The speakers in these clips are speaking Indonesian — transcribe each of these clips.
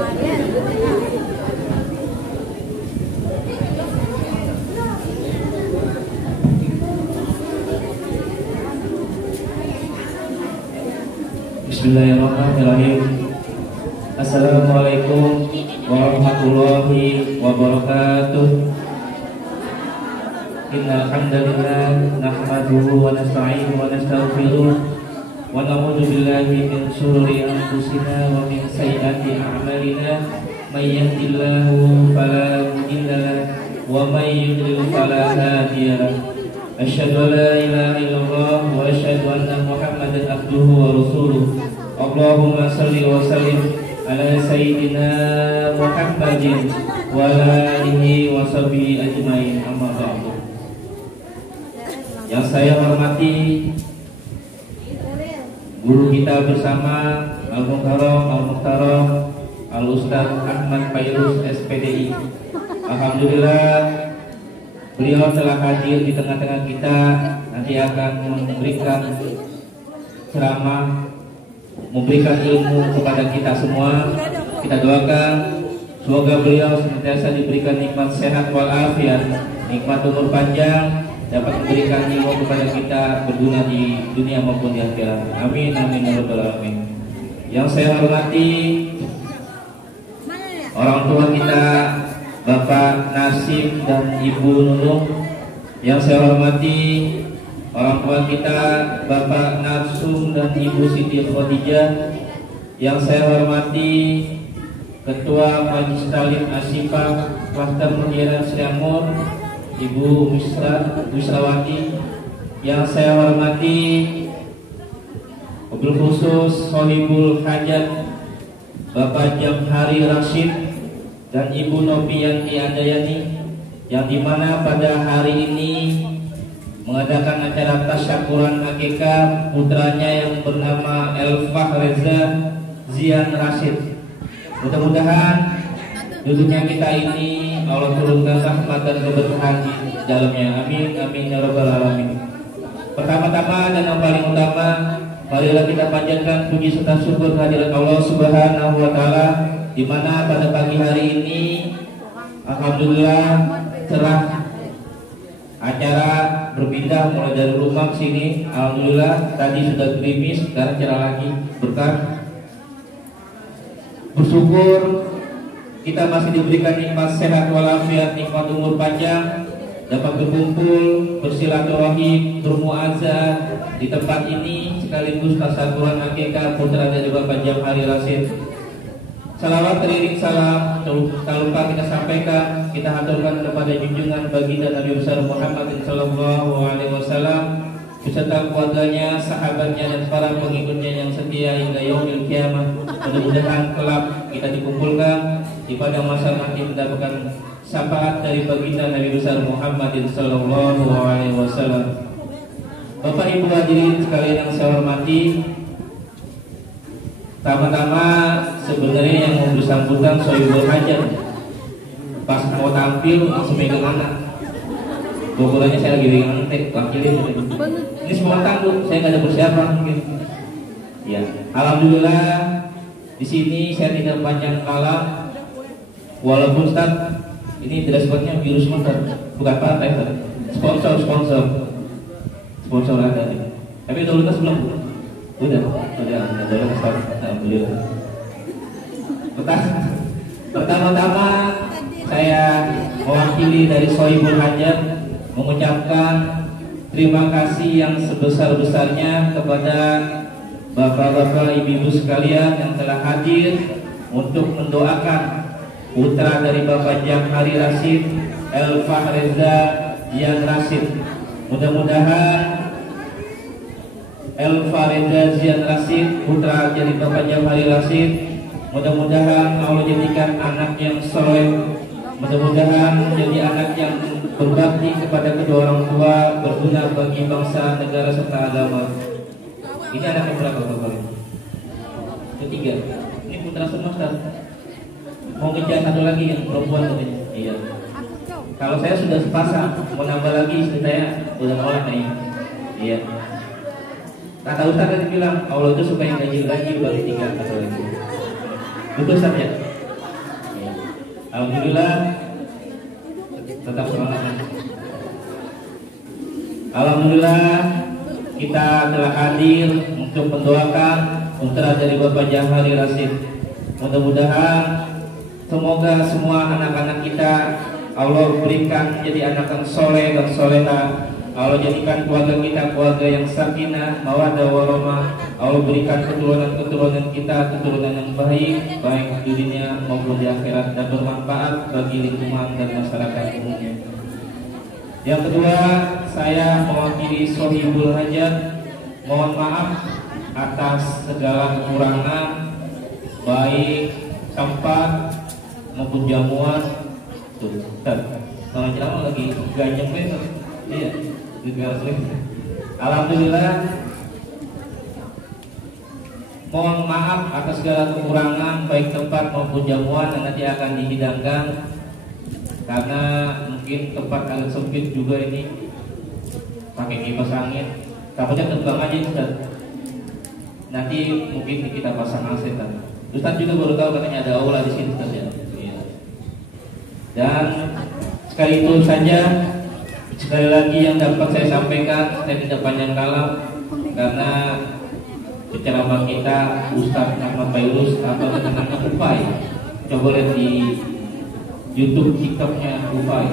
Bismillahirrahmanirrahim. Assalamualaikum warahmatullahi wabarakatuh. Innal hamdalillah nahmaduhu wa nasta'inuhu wa nastaghfiruh wa na'udzu billahi min shururi anfusina wa min sayyiati a'malina. May yahdihillahu fala mudilla lahu wa may yudlil fala hadiya lahu. Asyhadu an la ilaha illallah wa asyhadu anna Muhammadan abduhu wa rasuluh. Allahumma salli wa sallim ala sayyidina Muhammadin wa ala alihi wa sahbihi ajmain, amma ba'du. Yang saya hormati guru kita bersama Al-Muhtaram Al-Ustaz Ahmad Fairuz SPDI. Alhamdulillah beliau telah hadir di tengah-tengah kita. Nanti akan memberikan ceramah, memberikan ilmu kepada kita semua. Kita doakan semoga beliau senantiasa diberikan nikmat sehat walafiat, nikmat umur panjang, dapat memberikan ilmu kepada kita berguna di dunia maupun di akhirat. Amin amin ya rabbal alamin. Yang saya hormati orang tua kita Bapak Nasim dan Ibu Nunung. Yang saya hormati orang tua kita Bapak Narsum dan Ibu Siti Khadijah. Yang saya hormati Ketua Majelis Talim Asifah Klaster Penyiaran Siamur Ibu Wisrawati. Yang saya hormati wabil khusus Sohibul Hajat Bapak Jamhari Rashid dan Ibu Nopianti Andayani, yang dimana pada hari ini mengadakan acara tasyakuran akikah putranya yang bernama Elfah Reza Zian Rashid. Mudah-mudahan duduknya kita ini Allah turunkan rahmat dan keberkahan di dalamnya. Amin amin ya rabbal alamin. Pertama-tama dan yang paling utama, marilah kita panjatkan puji serta syukur kehadirat Allah Subhanahu wa taala, di mana pada pagi hari ini alhamdulillah cerah. Acara berpindah mulai dari rumah ke sini. Alhamdulillah tadi sudah gerimis, sekarang cerah lagi, berkah. Bersyukur kita masih diberikan nikmat sehat walafiat, nikmat umur panjang, dapat berkumpul, bersilaturahim, bermuazah di tempat ini sekaligus tasyakuran akikah putra dari Bapak Jamhari Rashid. Salawat teriring salam tak lupa kita sampaikan, kita haturkan kepada junjungan baginda Nabi besar Muhammad sallallahu alaihi wasallam beserta keluarganya, sahabatnya dan para pengikutnya yang setia hingga yaumil kiamah. Mudah-mudahan kelak kita dikumpulkan di pada masa nanti mendapatkan syafaat dari baginda Nabi besar Muhammad sallallahu alaihi wasallam. Bapak Ibu hadirin sekalian yang saya hormati, pertama-tama sebenarnya yang mau bersangkutan Sohibul Hajat pas mau tampil langsung megang anak. Pokoknya saya lagi pegang tek, wakilin. Ini spontan tuh, saya nggak ada persiapan mungkin. Ya, alhamdulillah di sini saya tidak panjang kalam. Walaupun Ustaz ini tidak sebutnya virus motor, bukan partai, sponsor ada. Tapi udah lunas belum? Udah Ustaz. Alhamdulillah. Pertama-tama saya mewakili dari Sohibul Hajat mengucapkan terima kasih yang sebesar-besarnya kepada bapak-bapak, ibu-ibu sekalian yang telah hadir untuk mendoakan putra dari Bapak Jamhari Rashid, Elfah Reza Zian Rashid. Mudah-mudahan Elfah Reza Zian Rashid, putra dari Bapak Jamhari Rashid, mudah-mudahan Allah jadikan anak yang soleh, mudah-mudahan menjadi anak yang berbakti kepada kedua orang tua, berguna bagi bangsa, negara serta agama. Ini anak yang berapa Bapak? Ketiga. Ini putra semua Ustaz. Mau ngejar satu lagi yang perempuan katanya. Iya. Kalau saya sudah sepasang, mau nambah lagi istri saya udah nolak nih. Iya. Kata Ustaz tadi bilang Allah itu suka yang ganjil-ganjil bagi tiga kata itu. Betul Ustaz ya? Alhamdulillah, tetap semangat. Alhamdulillah kita telah hadir untuk mendoakan putra dari Bapak Jamhari Rasid. Mudah-mudahan semoga semua anak-anak kita Allah berikan jadi anak yang soleh dan soleha. Allah jadikan keluarga kita keluarga yang sakinah, mawaddah warahmah. Allah berikan keturunan kita keturunan yang baik, baik di dunia maupun di akhirat, dan bermanfaat bagi lingkungan dan masyarakat umumnya. Yang kedua, saya mewakili Sohibul Hajat mohon maaf atas segala kekurangan baik tempat maupun jamuan. Tuh, jangan lagi ganyeng bener. Iya. Alhamdulillah, mohon maaf atas segala kekurangan baik tempat maupun jamuan yang nanti akan dihidangkan, karena mungkin tempat agak sempit juga ini, pakai kipas angin, takutnya terbang aja Ustaz. Nanti mungkin kita pasang AC kan. Ustaz juga baru tahu katanya ada aula di sini Ustaz ya. Dan sekali itu saja. Sekali lagi yang dapat saya sampaikan, saya tidak panjang kalam karena penceramah kita Ustaz Ahmad Fairuz apa dengan Upay. Coba lihat di YouTube TikToknya Upay.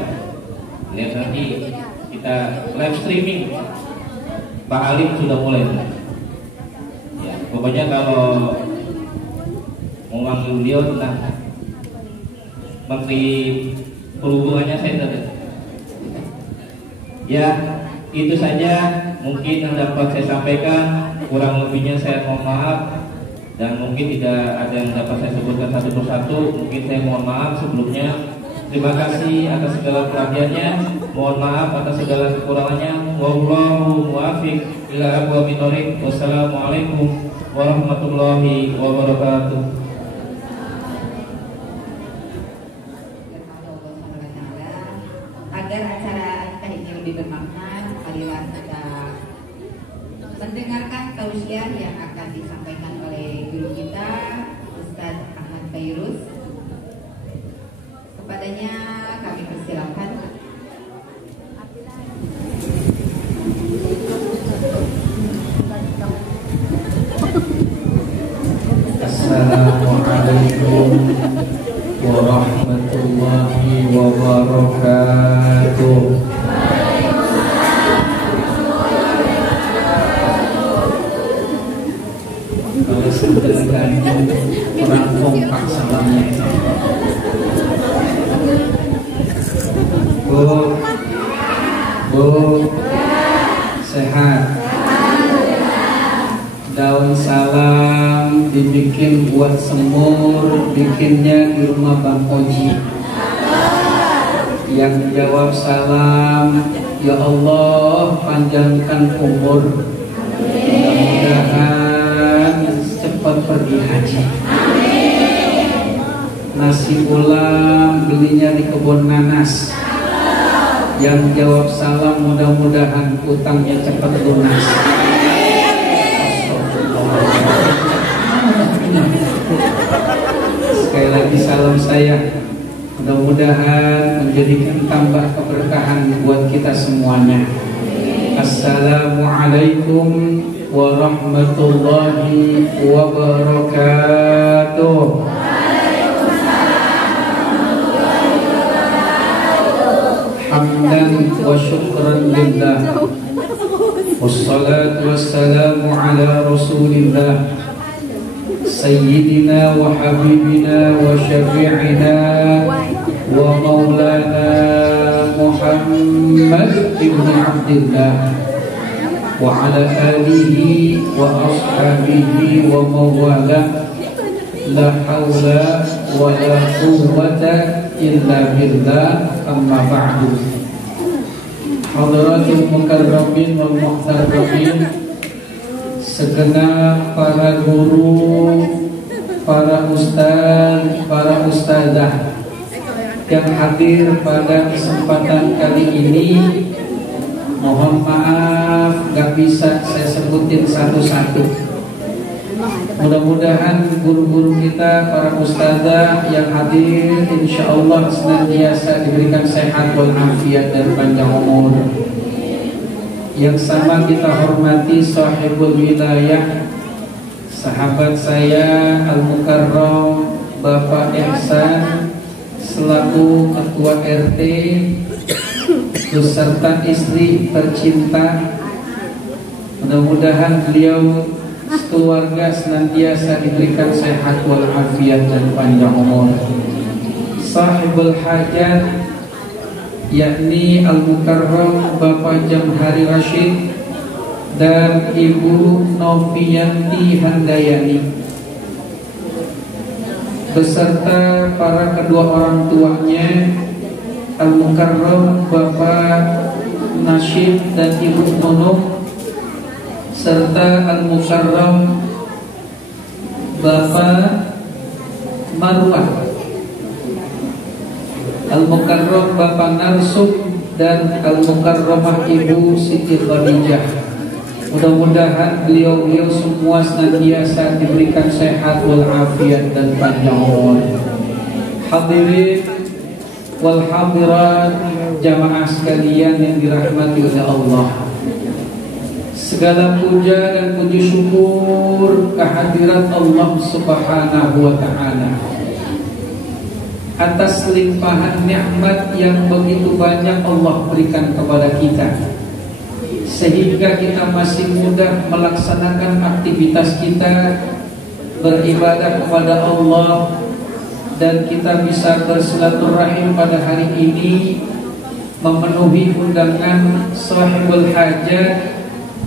Lihat nanti kita live streaming. Pak Alim sudah mulai. Ya, pokoknya kalau mau manggil beliau tentang Menteri Perhubungannya saya tidak. Ya, itu saja mungkin yang dapat saya sampaikan. Kurang lebihnya saya mohon maaf, dan mungkin tidak ada yang dapat saya sebutkan satu persatu. Mungkin saya mohon maaf sebelumnya. Terima kasih atas segala perhatiannya. Mohon maaf atas segala kekurangannya. Wallahu muwaffiq ila aqwamit thoriq. Wassalamualaikum warahmatullahi wabarakatuh. Agar acara kita ini lebih bermakna, marilah kita mendengarkan tausiah yang akan disampaikan oleh guru kita Ustaz Ahmad Fairuz. Kepadanya kami persilakan. Assalamualaikum warahmatullahi wabarakatuh. Kalau sedangkan kurang kompak salamnya. Bu, sehat. Daun salam dibikin buat semur, bikinnya di rumah Bang Oji. Yang jawab salam, ya Allah panjangkan umur, mudah-mudahan cepat pergi haji. Nasi ulam belinya di kebun nanas. Yang jawab salam mudah-mudahan utangnya cepat lunas. Sekali lagi salam saya, mudah-mudahan menjadikan tambah keberkahan buat kita semuanya. Assalamualaikum warahmatullahi wabarakatuh. Hamdan wa syukran lillah, wassalatu wassalamu ala rasulillah, Sayyidina wa habibina wa syafi'ina wa maulana Muhammad ibn Abdillah wa ala alihi wa ashabihi wa mawala. La hawla wa la quwwata illa billah. Amma ba'du. Hadratul mukarramin wal muhtarramin, segenap para guru, para ustaz, para ustazah yang hadir pada kesempatan kali ini. Mohon maaf gak bisa saya sebutin satu-satu. Mudah-mudahan guru-guru kita, para ustazah yang hadir, insya Allah senantiasa diberikan sehat walafiat dan panjang umur. Yang sama kita hormati sahibul wilayah, sahabat saya Al-Mukarram Bapak Ihsan selaku Ketua RT beserta istri tercinta. Mudah-mudahan beliau keluarga senantiasa diberikan sehat walafiat dan panjang umur. Sahibul hajat yakni Al-Mukarram Bapak Jamhari Rashid dan Ibu Noviyanti Handayani beserta para kedua orang tuanya Al-Mukarram Bapak Nasyid dan Ibu Nunung serta Al-Mukarram Bapak Marwah, Al-Mukarram Bapak Narsum dan Al-Mukarramah Ibu Siti Khadijah. Mudah-mudahan beliau-beliau semua senantiasa diberikan sehat walafiat dan panjang umur. Hadirin wal hadirat jamaah sekalian yang dirahmati oleh Allah, segala puja dan puji syukur kehadirat Allah Subhanahu wa ta'ala atas limpahan nikmat yang begitu banyak Allah berikan kepada kita, sehingga kita masih mudah melaksanakan aktivitas kita beribadah kepada Allah, dan kita bisa bersilaturahim pada hari ini memenuhi undangan sahibul hajat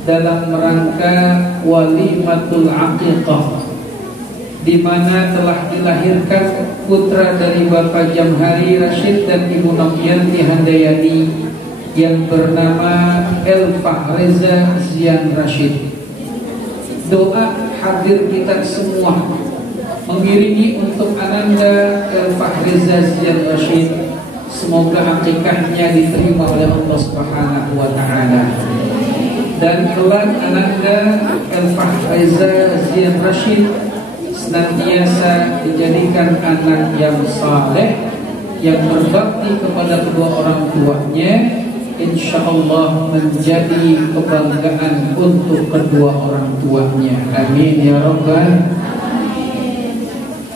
dalam rangka walimatul aqiqah, di mana telah dilahirkan putra dari Bapak Jamhari Rashid dan Ibu Noviyanti Handayani yang bernama El-Fahreza Zian Rashid. Doa hadir kita semua mengiringi untuk ananda El-Fahreza Zian Rashid, semoga akikahnya diterima oleh Allah Subhanahu wa ta'ala, dan kelak ananda El-Fahreza Zian Rashid senantiasa dijadikan anak yang saleh, yang berbakti kepada kedua orang tuanya, insya Allah menjadi kebanggaan untuk kedua orang tuanya. Amin ya rabbal.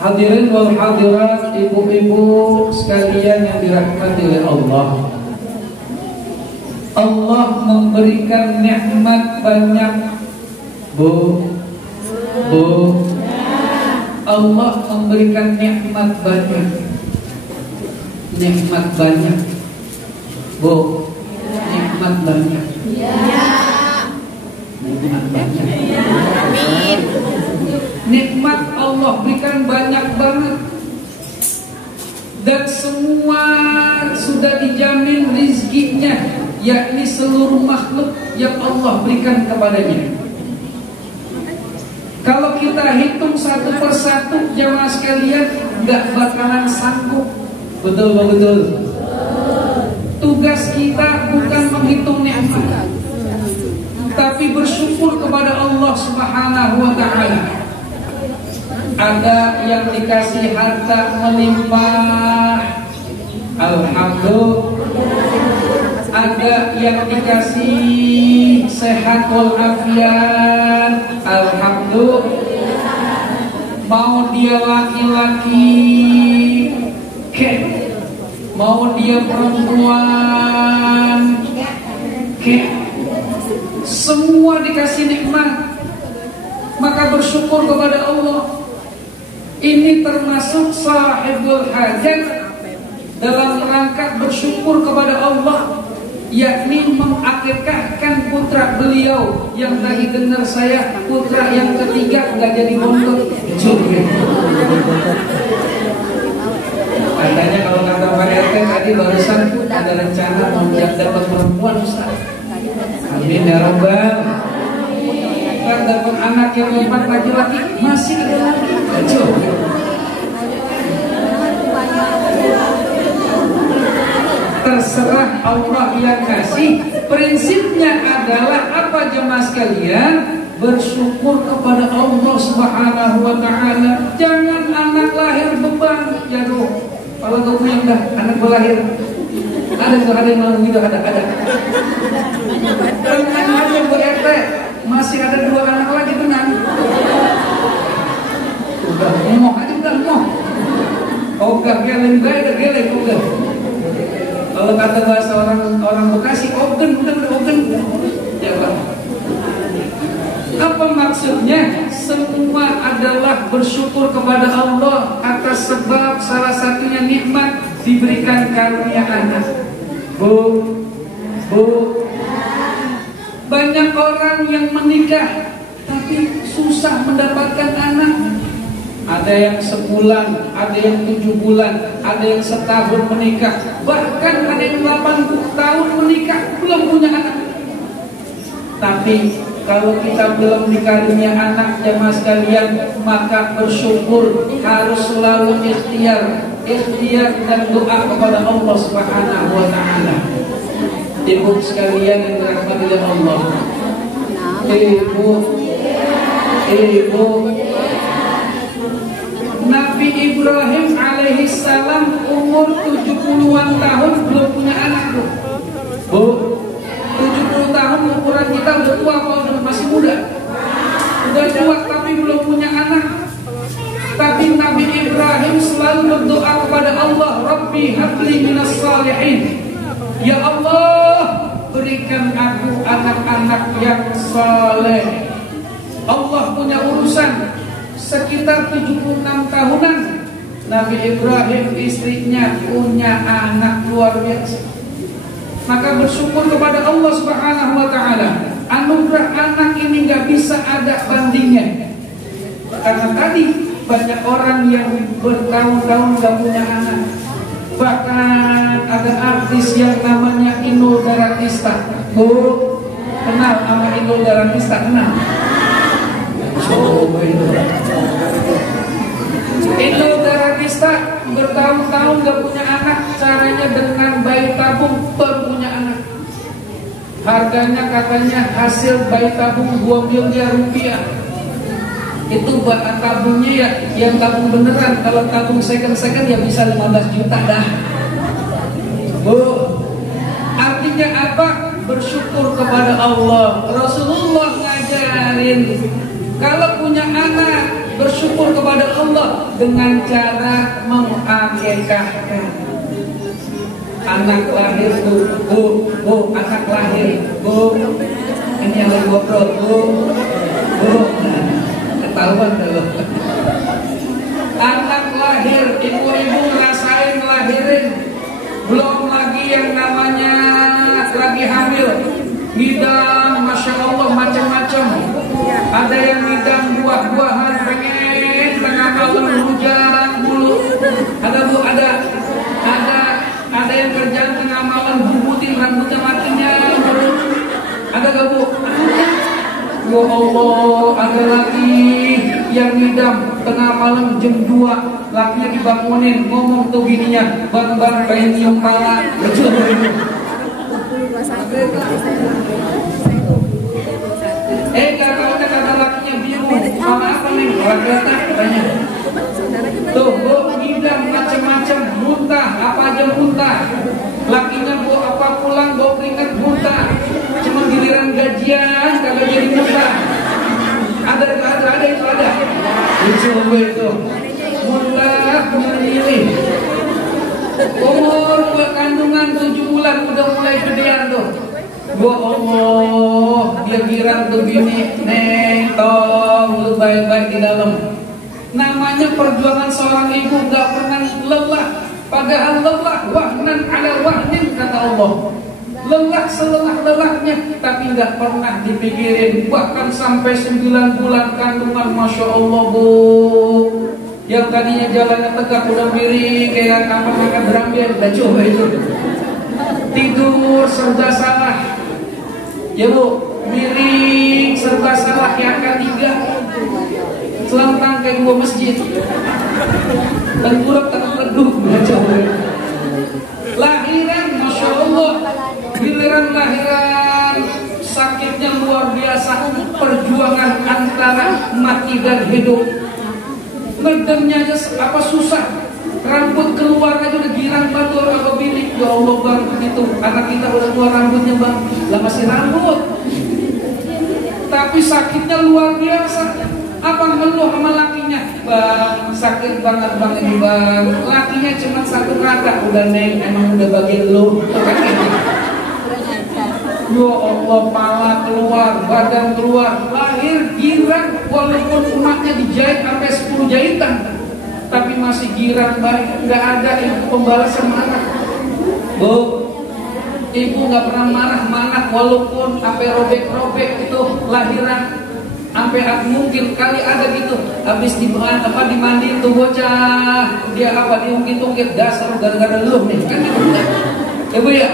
Hadirin wal hadirat, ibu-ibu sekalian yang dirahmati oleh Allah, Allah memberikan nikmat banyak. Allah memberikan nikmat banyak. Nikmat banyak. Nikmat banyak. Nikmat banyak. Nikmat Allah berikan banyak banget, dan semua sudah dijamin rizkinya, yakni seluruh makhluk yang Allah berikan kepadanya. Kalau kita hitung satu persatu jamaah sekalian, nggak bakalan sanggup. Betul. Tugas kita bukan menghitung nikmat, tapi bersyukur kepada Allah Subhanahu wa ta'ala. Ada yang dikasih harta melimpah, alhamdulillah. Ada yang dikasih sehat walafiat, alhamdulillah. Mau dia laki-laki, mau dia perempuan, semua dikasih nikmat, maka bersyukur kepada Allah. Ini termasuk sahibul hajat dalam rangka bersyukur kepada Allah, yakni mengakikahkan putra beliau yang tadi dengar saya, putra yang ketiga nggak jadi mondok. Katanya kalau kata Pak RT tadi barusan ada rencana mau dapat perempuan, Ustaz. Amin ya rabbal. Kan dapat anak yang 4 laki-laki, masih ada lagi. Terserah Allah yang kasih. Prinsipnya adalah apa jemaah sekalian? bersyukur kepada Allah Subhanahu wa Ta'ala. Jangan anak lahir beban, ya doh. Kalau kamu yang dah anak berlahir, ada yang mau gitu, ada. Tenang aja Bu RT, masih ada 2 anak lagi, tenang. Udah moh aja, udah moh. Ogah geleng udah geleng ogah. Kalau kata bahasa orang Bekasi, ogen, udah ogen. Ya Bang. Apa maksudnya? Semua adalah bersyukur kepada Allah atas sebab salah satunya nikmat diberikan karunia anak. Bu, banyak orang yang menikah tapi susah mendapatkan anak. Ada yang sebulan, ada yang 7 bulan, ada yang setahun menikah, bahkan ada yang 80 tahun menikah belum punya anak. Tapi kalau kita belum dikarunia anak, jemaah sekalian, maka bersyukur, harus selalu ikhtiar dan doa kepada Allah Subhanahu wa Ta'ala. Ibu sekalian yang dirahmati oleh Allah, Ibu, Nabi Ibrahim alaihi salam umur 70-an tahun belum punya anak, Bu. 70 tahun ukuran kita udah tua apa udah masih muda? Udah tua tapi belum punya anak. Tapi Nabi Ibrahim selalu berdoa kepada Allah, Rabbi habli minas salihin. Ya Allah, berikan aku anak-anak yang saleh. Allah punya urusan. Sekitar 76 tahunan Nabi Ibrahim istrinya punya anak luar biasa. Maka bersyukur kepada Allah Subhanahu wa Ta'ala. Anugerah anak ini gak bisa ada bandingnya. Karena tadi banyak orang yang bertahun-tahun gak punya anak. Bahkan ada artis yang namanya Inul Daratista. Bu, kenal sama Inul Daratista? Kenal? Inul Daratista bertahun-tahun gak punya anak. Caranya dengan bayi tabung baru punya anak. Harganya katanya hasil bayi tabung 2 miliar rupiah. Itu tabungnya ya, yang tabung beneran. Kalau tabung second ya bisa 15 juta dah. Bu, artinya apa? Bersyukur kepada Allah. Rasulullah ngajarin kalau punya anak, bersyukur kepada Allah dengan cara mengakekahkan. Anak lahir bu, anak lahir bu, ini yang lagi ngobrol bu, ketahuan dulu. Anak lahir, ibu-ibu ngerasain ngelahirin, belum lagi yang namanya lagi hamil, ngidam, masya Allah macam-macam. Ada yang ngidam buah-buahan, pengen tengah malam hujan mulu. Ada bu, ada yang kerjaan tengah malam bumbutin rambutnya matinya. Ada gak bu? Ya Allah, ada lagi yang ngidam tengah malam jam 2, lakinya dibangunin, ngomong tuh bininya, bang pengen nyium pala. Kata lakinya bingung, sama apa nih? Laki-laki katanya. Tuh, bu, ngidam macam-macam, muntah, apa aja muntah. Lakinya bu, apa pulang, bu keringat muntah. Cuma giliran gajian, kagak jadi muntah. Ada itu ada. Coba itu, muntah, milih. Umur kandungan 7 bulan udah mulai gedean tuh. Bu Allah, dia girang tuh bini, neng, tong, lu baik-baik di dalam. Namanya perjuangan seorang ibu gak pernah lelah. Padahal lelah wahnan ala wahnin kata Allah. Lelah selelah-lelahnya, tapi gak pernah dipikirin. Bahkan sampai 9 bulan kandungan, masya Allah bu. Yang tadinya jalannya tegak udah miring kayak kamar makan berambir. Udah coba itu. Tidur serba salah. Ya bu, miring serba salah yang ketiga. Selentang kayak 2 masjid. Tengkurap teduh. Lahiran, masya Allah. Giliran lahiran sakitnya luar biasa. Perjuangan antara mati dan hidup. Ngedemnya aja apa susah, rambut keluar aja udah girang banget orang apa bini. Ya Allah bang, begitu anak kita udah keluar rambutnya bang, lah masih rambut, tapi sakitnya luar biasa. Apa ngeluh sama lakinya, bang sakit banget bang ini bang. Lakinya cuma satu kata, udah neng emang udah bagian lu. Ya Allah, pala keluar, badan keluar, lahir girang, walaupun umatnya dijahit sampai 10 jahitan, tapi masih girang baik, nggak ada yang pembalasan anak. Bu, ibu nggak pernah marah walaupun sampai robek-robek itu lahiran. Sampai mungkin kali ada gitu, habis dimandiin tuh bocah, dia diungkit-ungkit, dasar gara-gara lu nih, kan gitu. Ya Bu ya,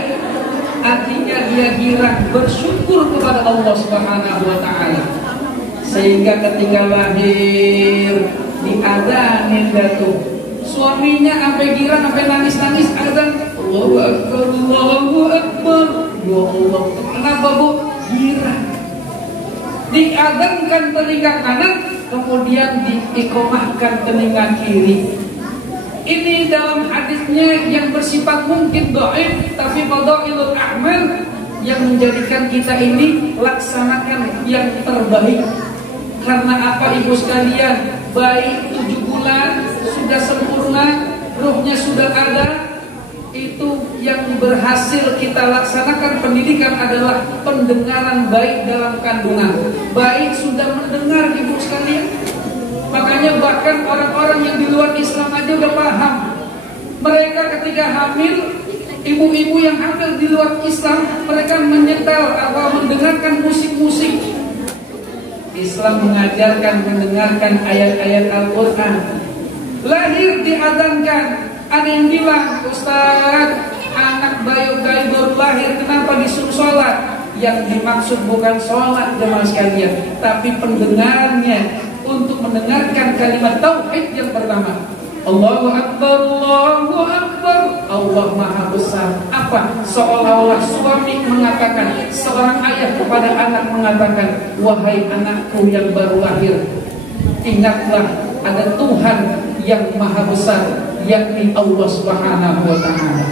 artinya dia girang bersyukur kepada Allah Subhanahu wa taala. Sehingga ketika lahir diadanin tuh, suaminya sampai girang, sampai nangis-nangis, azan Allahu Akbar, Allahu Akbar. Ya Allah, kenapa Bu? Girang. Diadamkan telinga kanan, kemudian diikomahkan telinga kiri. Ini dalam hadisnya yang bersifat mungkin dhaif, tapi fadailul a'mal yang menjadikan kita ini laksanakan yang terbaik. Karena apa ibu sekalian? Bayi 7 bulan sudah sempurna, ruhnya sudah ada. Itu yang berhasil kita laksanakan pendidikan adalah pendengaran baik dalam kandungan. Baik sudah mendengar ibu sekalian. Makanya bahkan orang-orang yang di luar Islam aja udah paham. Mereka ketika hamil, ibu-ibu yang hamil di luar Islam, mereka menyetel atau mendengarkan musik-musik. Islam mengajarkan mendengarkan ayat-ayat Al-Quran. Lahir diadzankan. Ada yang bilang, Ustaz, anak bayi baru lahir kenapa disuruh sholat? Yang dimaksud bukan sholat jemaah sekalian, tapi pendengarnya untuk mendengarkan kalimat tauhid yang pertama. Allahu Akbar, Allahu Akbar, Allah Maha Besar. Apa? Seolah-olah suami mengatakan, seorang ayah kepada anak mengatakan, wahai anakku yang baru lahir, ingatlah ada Tuhan yang Maha Besar, yakni Allah Subhanahu wa taala.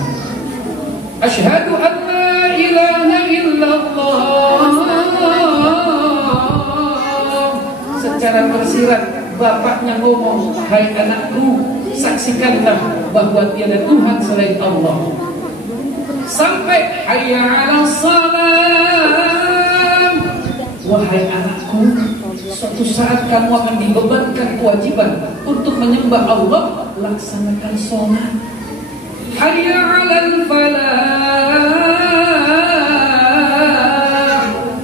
Asyhadu an la ilaha illallah. Secara tersirat bapaknya ngomong, hai anakku, saksikanlah bahwa tiada Tuhan selain Allah. Sampai hayya 'alas salam. Wahai anakku, suatu saat kamu akan dibebankan kewajiban untuk menyembah Allah, laksanakan sholat. Hayya 'alal falah.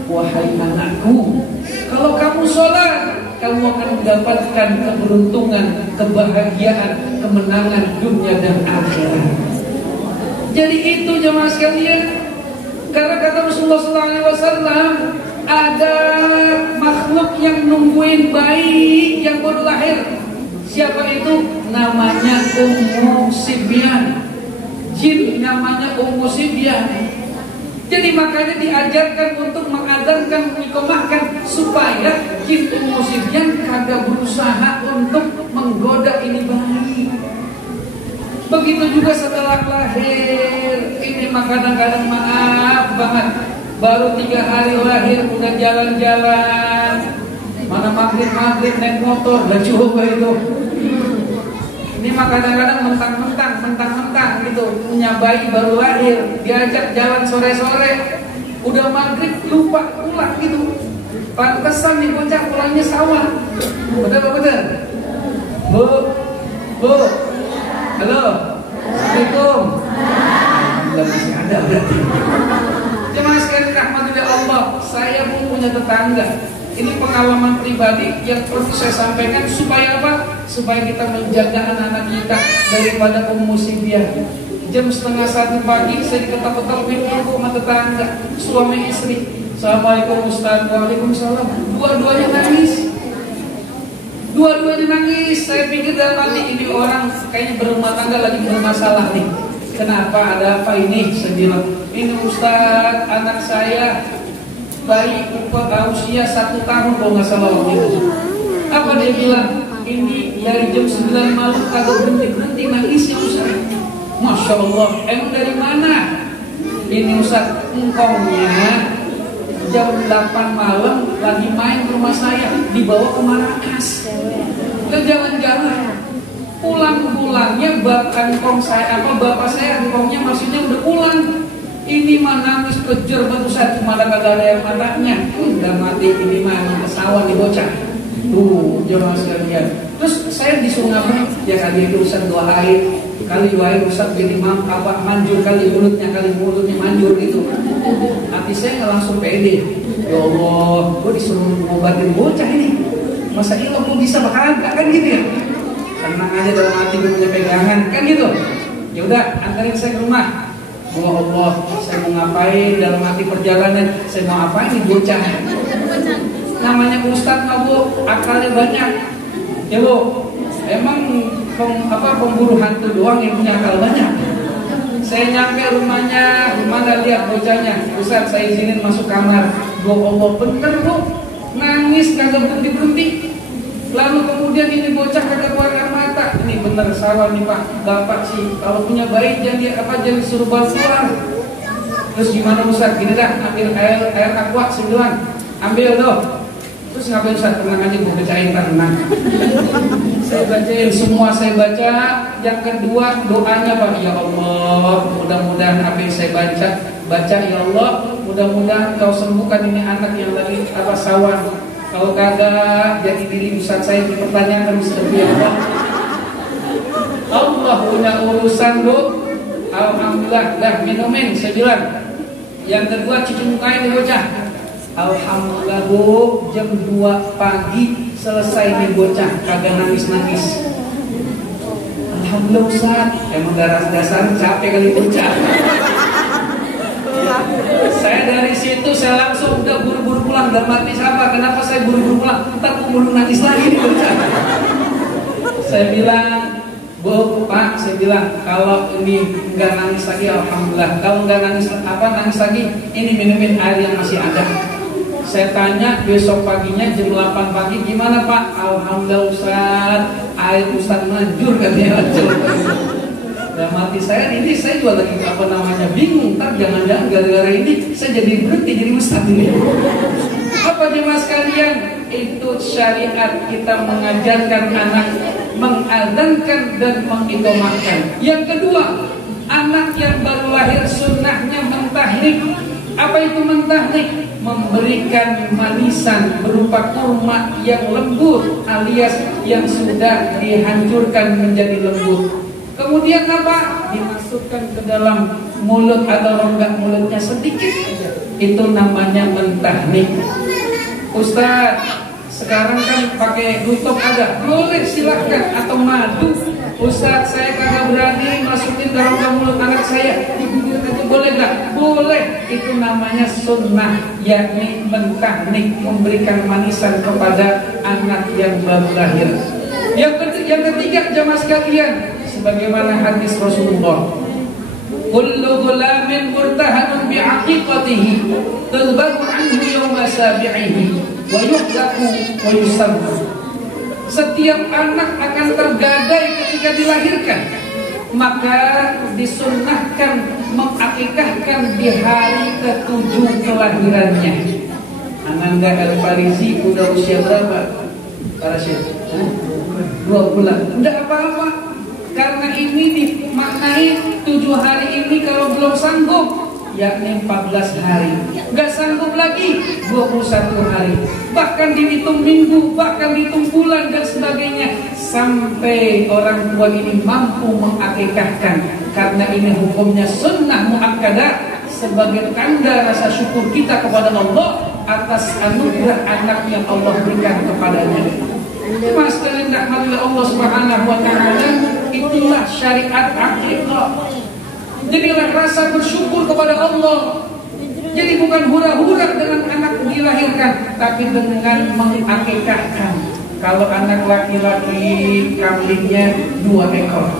Wahai anakku, kalau kamu sholat, kamu akan mendapatkan keberuntungan, kebahagiaan, kemenangan dunia dan akhirat. Jadi itu jemaah sekalian, karena kata Rasulullah SAW, ada makhluk yang nungguin bayi yang baru lahir. Siapa itu? Namanya Ummu Sibyan. Jin namanya Ummu Sibyan. Jadi makanya diajarkan untuk mengadzankan, mengikomahkan supaya jin Ummu Sibyan kagak berusaha untuk menggoda ini bayi. Begitu juga setelah lahir. Ini mah kadang-kadang maaf banget, baru 3 hari lahir udah jalan-jalan, mana maghrib naik motor, udah coba itu. Ini mah kadang-kadang mentang-mentang gitu, punya bayi baru lahir, diajak jalan sore-sore, udah maghrib lupa pulang gitu. Pantesan nih bocah pulangnya sawah. Bener apa bener? Bu, halo, assalamualaikum. Udah masih ada berarti. Jemaah sekalian rahmatullah Allah, saya pun punya tetangga. Ini pengalaman pribadi yang perlu saya sampaikan supaya apa? Supaya kita menjaga anak-anak kita daripada Ummu Sibyan. Jam 1:30 pagi saya diketok-ketok pintu rumah tetangga, suami istri. Assalamualaikum Ustaz. Waalaikumsalam. Dua-duanya nangis. Saya pikir dalam hati, ini orang kayaknya berumah tangga lagi bermasalah nih. Kenapa? Ada apa ini? Saya bilang, ini Ustaz, anak saya bayi usia 1 tahun kalau nggak salah waktu itu. Apa dia bilang? Ini dari jam 9 malam kagak berhenti nangisnya Ustaz. Masya Allah, emang dari mana? Ini Ustaz, engkongnya jam 8 malam lagi main ke rumah saya, dibawa ke Marrakas. Ke jalan-jalan. Pulang-pulangnya bapak saya engkongnya maksudnya udah pulang. Ini mah nangis kejer batu satu mana kagak ada yang matanya. Udah mati ini mah kesawan di bocah. Tuh, jemaah sekalian. Terus saya disuruh ngapain? Ya kali itu Ustaz 2 hari. Kali 2 hari Ustaz jadi manjur kali mulutnya manjur gitu. Hati saya nggak langsung pede. Ya Allah, gue disuruh ngobatin bocah ini. Masa iya gue bisa makan? Kan gitu ya? Tenang aja dalam hati gue punya pegangan, kan gitu. Ya udah, antarin saya ke rumah. Ya Allah, saya mau ngapain dalam hati perjalanan? Saya mau apain nih bocah? Namanya Ustadz mah Bu, akalnya banyak. Ya Bu, emang pemburu hantu doang yang punya akal banyak. Saya nyampe rumahnya, mana lihat bocahnya. Ustadz, saya izinin masuk kamar. Ya Allah, bener Bu, nangis kagak berhenti. Lalu kemudian ini bocah kagak keluar air mata. Ini bener salah nih Pak, Bapak sih kalau punya bayi jangan disuruh bawa keluar. Terus gimana Ustaz? Gini dah, ambil air aqua 9. Ambil tuh. Terus ngapain Ustaz? Tenang aja, gue bacain tenang. Saya bacain semua, saya baca. Yang kedua doanya Pak, ya Allah, mudah-mudahan apa yang saya baca ya Allah, mudah-mudahan Kau sembuhkan ini anak yang lagi sawan. Kalau kagak jadi diri Ustaz saya dipertanyakan Ustaz ya Allah. Allah punya urusan Bu. Alhamdulillah, dah minumin saya bilang. Yang kedua cuci mukain nih bocah. Alhamdulillah Bu, jam 2 pagi selesai nih bocah, kagak nangis-nangis. Alhamdulillah Ustaz, emang dasar capek kali bocah. Saya dari situ saya langsung udah buru-buru pulang dan mati siapa? Kenapa saya buru-buru pulang? Entar keburu nangis lagi nih bocah. Saya bilang, Bu, Pak, saya bilang kalau ini nggak nangis lagi, alhamdulillah. Kalau nggak nangis lagi, ini minumin air yang masih ada. Saya tanya besok paginya jam 8 pagi gimana Pak? Alhamdulillah Ustaz, air Ustaz manjur katanya. Dan mati saya ini saya juga lagi bingung. Ntar jangan-jangan gara-gara ini saya jadi berhenti jadi Ustaz ini. Apa jemaah sekalian? Itu syariat kita mengajarkan anak, mengadzankan dan mengiqamahkan. Yang kedua, anak yang baru lahir sunnahnya mentahnik. Apa itu mentahnik? Memberikan manisan berupa kurma yang lembut alias yang sudah dihancurkan menjadi lembut. Kemudian apa? Dimasukkan ke dalam mulut atau rongga mulutnya sedikit aja. Itu namanya mentahnik. Ustaz, sekarang kan pakai nutup ada. Boleh silahkan, atau madu. Ustaz, saya kagak berani masukin ke rongga mulut anak saya. Itu boleh gak? Boleh. Itu namanya sunnah, yakni mentahnik, memberikan manisan kepada anak yang baru lahir. Yang ketiga jamaah sekalian, sebagaimana hadis Rasulullah, kullu ghulamin murtahanun bi'aqiqatihi tudbahu anhu yawma sabi'ihi wa yuhlaqu wa yusabbu. Setiap anak akan tergadai ketika dilahirkan, maka disunnahkan mengakikahkan di hari ke-7 kelahirannya. Ananda Al-Farisi udah usia berapa? Para syekh 2 bulan. Udah apa-apa. Karena ini dimaknai 7 hari ini kalau belum sanggup, yakni 14 hari. Gak sanggup lagi 21 hari. Bahkan dihitung minggu, bahkan dihitung bulan dan sebagainya. Sampai orang tua ini mampu mengakikahkan. Karena ini hukumnya sunnah muakkadah, sebagai tanda rasa syukur kita kepada Allah atas anugerah anak yang Allah berikan kepadanya. Mas kalian rahmati Allah Subhanahu wa taala, itulah syariat akikah. Jadilah rasa bersyukur kepada Allah. Jadi bukan hura-hura dengan anak dilahirkan, tapi dengan mengakikahkan. Kalau anak laki-laki kambingnya 2 ekor.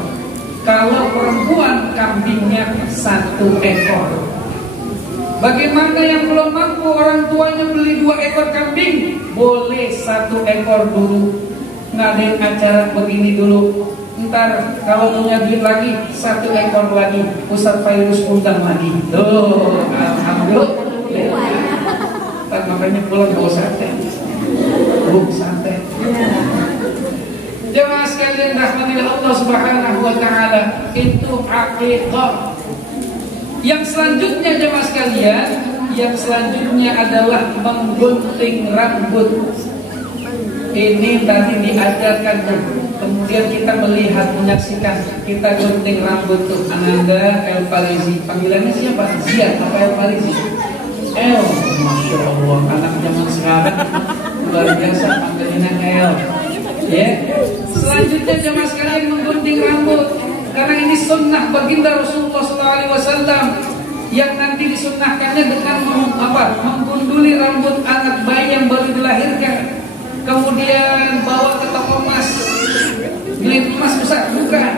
Kalau perempuan kambingnya 1 ekor. Bagaimana yang belum mampu orang tuanya beli 2 ekor kambing, boleh 1 ekor dulu, ngadain acara begini dulu. Ntar kalau punya duit lagi 1 ekor lagi, Ustaz Fairuz undang lagi. Tuh, alhamdulillah. Ntar makanya pulang bawa sate, sate. Jemaah sekalian rahmati Allah Subhanahu wa taala, itu akikah. Yang selanjutnya jemaah sekalian, yang selanjutnya adalah menggunting rambut. Ini tadi diajarkan, kemudian kita melihat, menyaksikan, kita gunting rambut tuh. Ananda El Farizi, panggilannya siapa? Ziad apa El Farizi? El, Masya Allah, anak zaman sekarang luar biasa panggilnya El. Ya. Selanjutnya jemaah sekalian menggunting rambut, karena ini sunnah baginda Rasulullah SAW yang nanti disunnahkannya dengan menggunduli rambut anak bayi yang baru dilahirkan. Kemudian bawa ke toko emas, beli emas besar, bukan,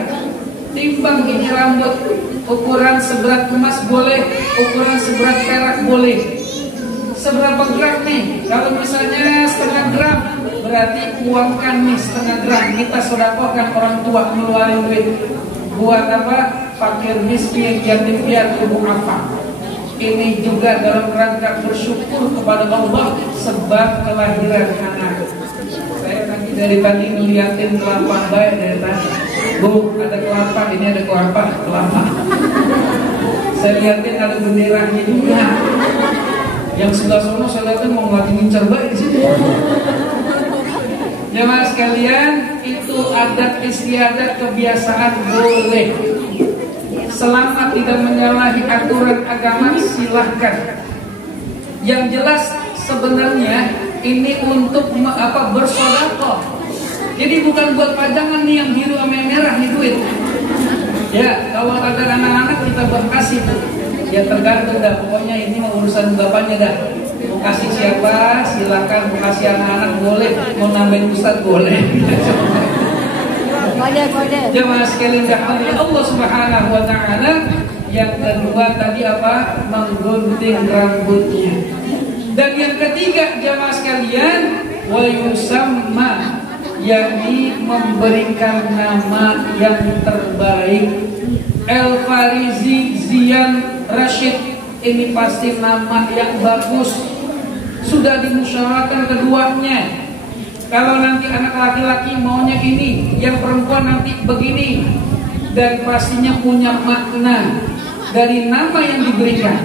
timbang ini rambut, ukuran seberat emas boleh, ukuran seberat perak boleh. Seberapa gram nih? Kalau misalnya 1/2 gram, berarti uangkan nih 1/2 gram, kita sedekahkan orang tua, ngeluarin duit buat apa? Fakir miskin, yatim piatu, apa? Ini juga dalam rangka bersyukur kepada Allah sebab kelahiran anak. Saya dari tadi ngeliatin kelapa baik dari tadi. Bu, ada kelapa, ini ada kelapa. Saya liatin ada benderanya juga. Yang sebelah sono saya liatin mau ngelatih ngincar baik di situ. Jemaah sekalian, itu adat istiadat kebiasaan boleh. Selama tidak menyalahi aturan agama, silahkan. Yang jelas sebenarnya ini untuk bersedekah. Jadi bukan buat pajangan nih yang biru sama yang merah nih duit. Ya, kalau ada anak-anak kita berkasih tuh. Ya tergantung dah, pokoknya ini mau urusan bapaknya dah. Mau kasih siapa silakan, mau kasih anak-anak boleh, mau nambahin ustaz boleh. Jemaah sekalian rahmati Allah Subhanahu wa taala, yang kedua tadi apa? Menggunting rambutnya. Dan yang ketiga jemaah sekalian, wa yusamma, yakni memberikan nama yang terbaik. El Farizi Zian Rashid, ini pasti nama yang bagus. Sudah dimusyawarahkan keduanya. Kalau nanti anak laki-laki maunya ini, yang perempuan nanti begini, dan pastinya punya makna dari nama yang diberikan.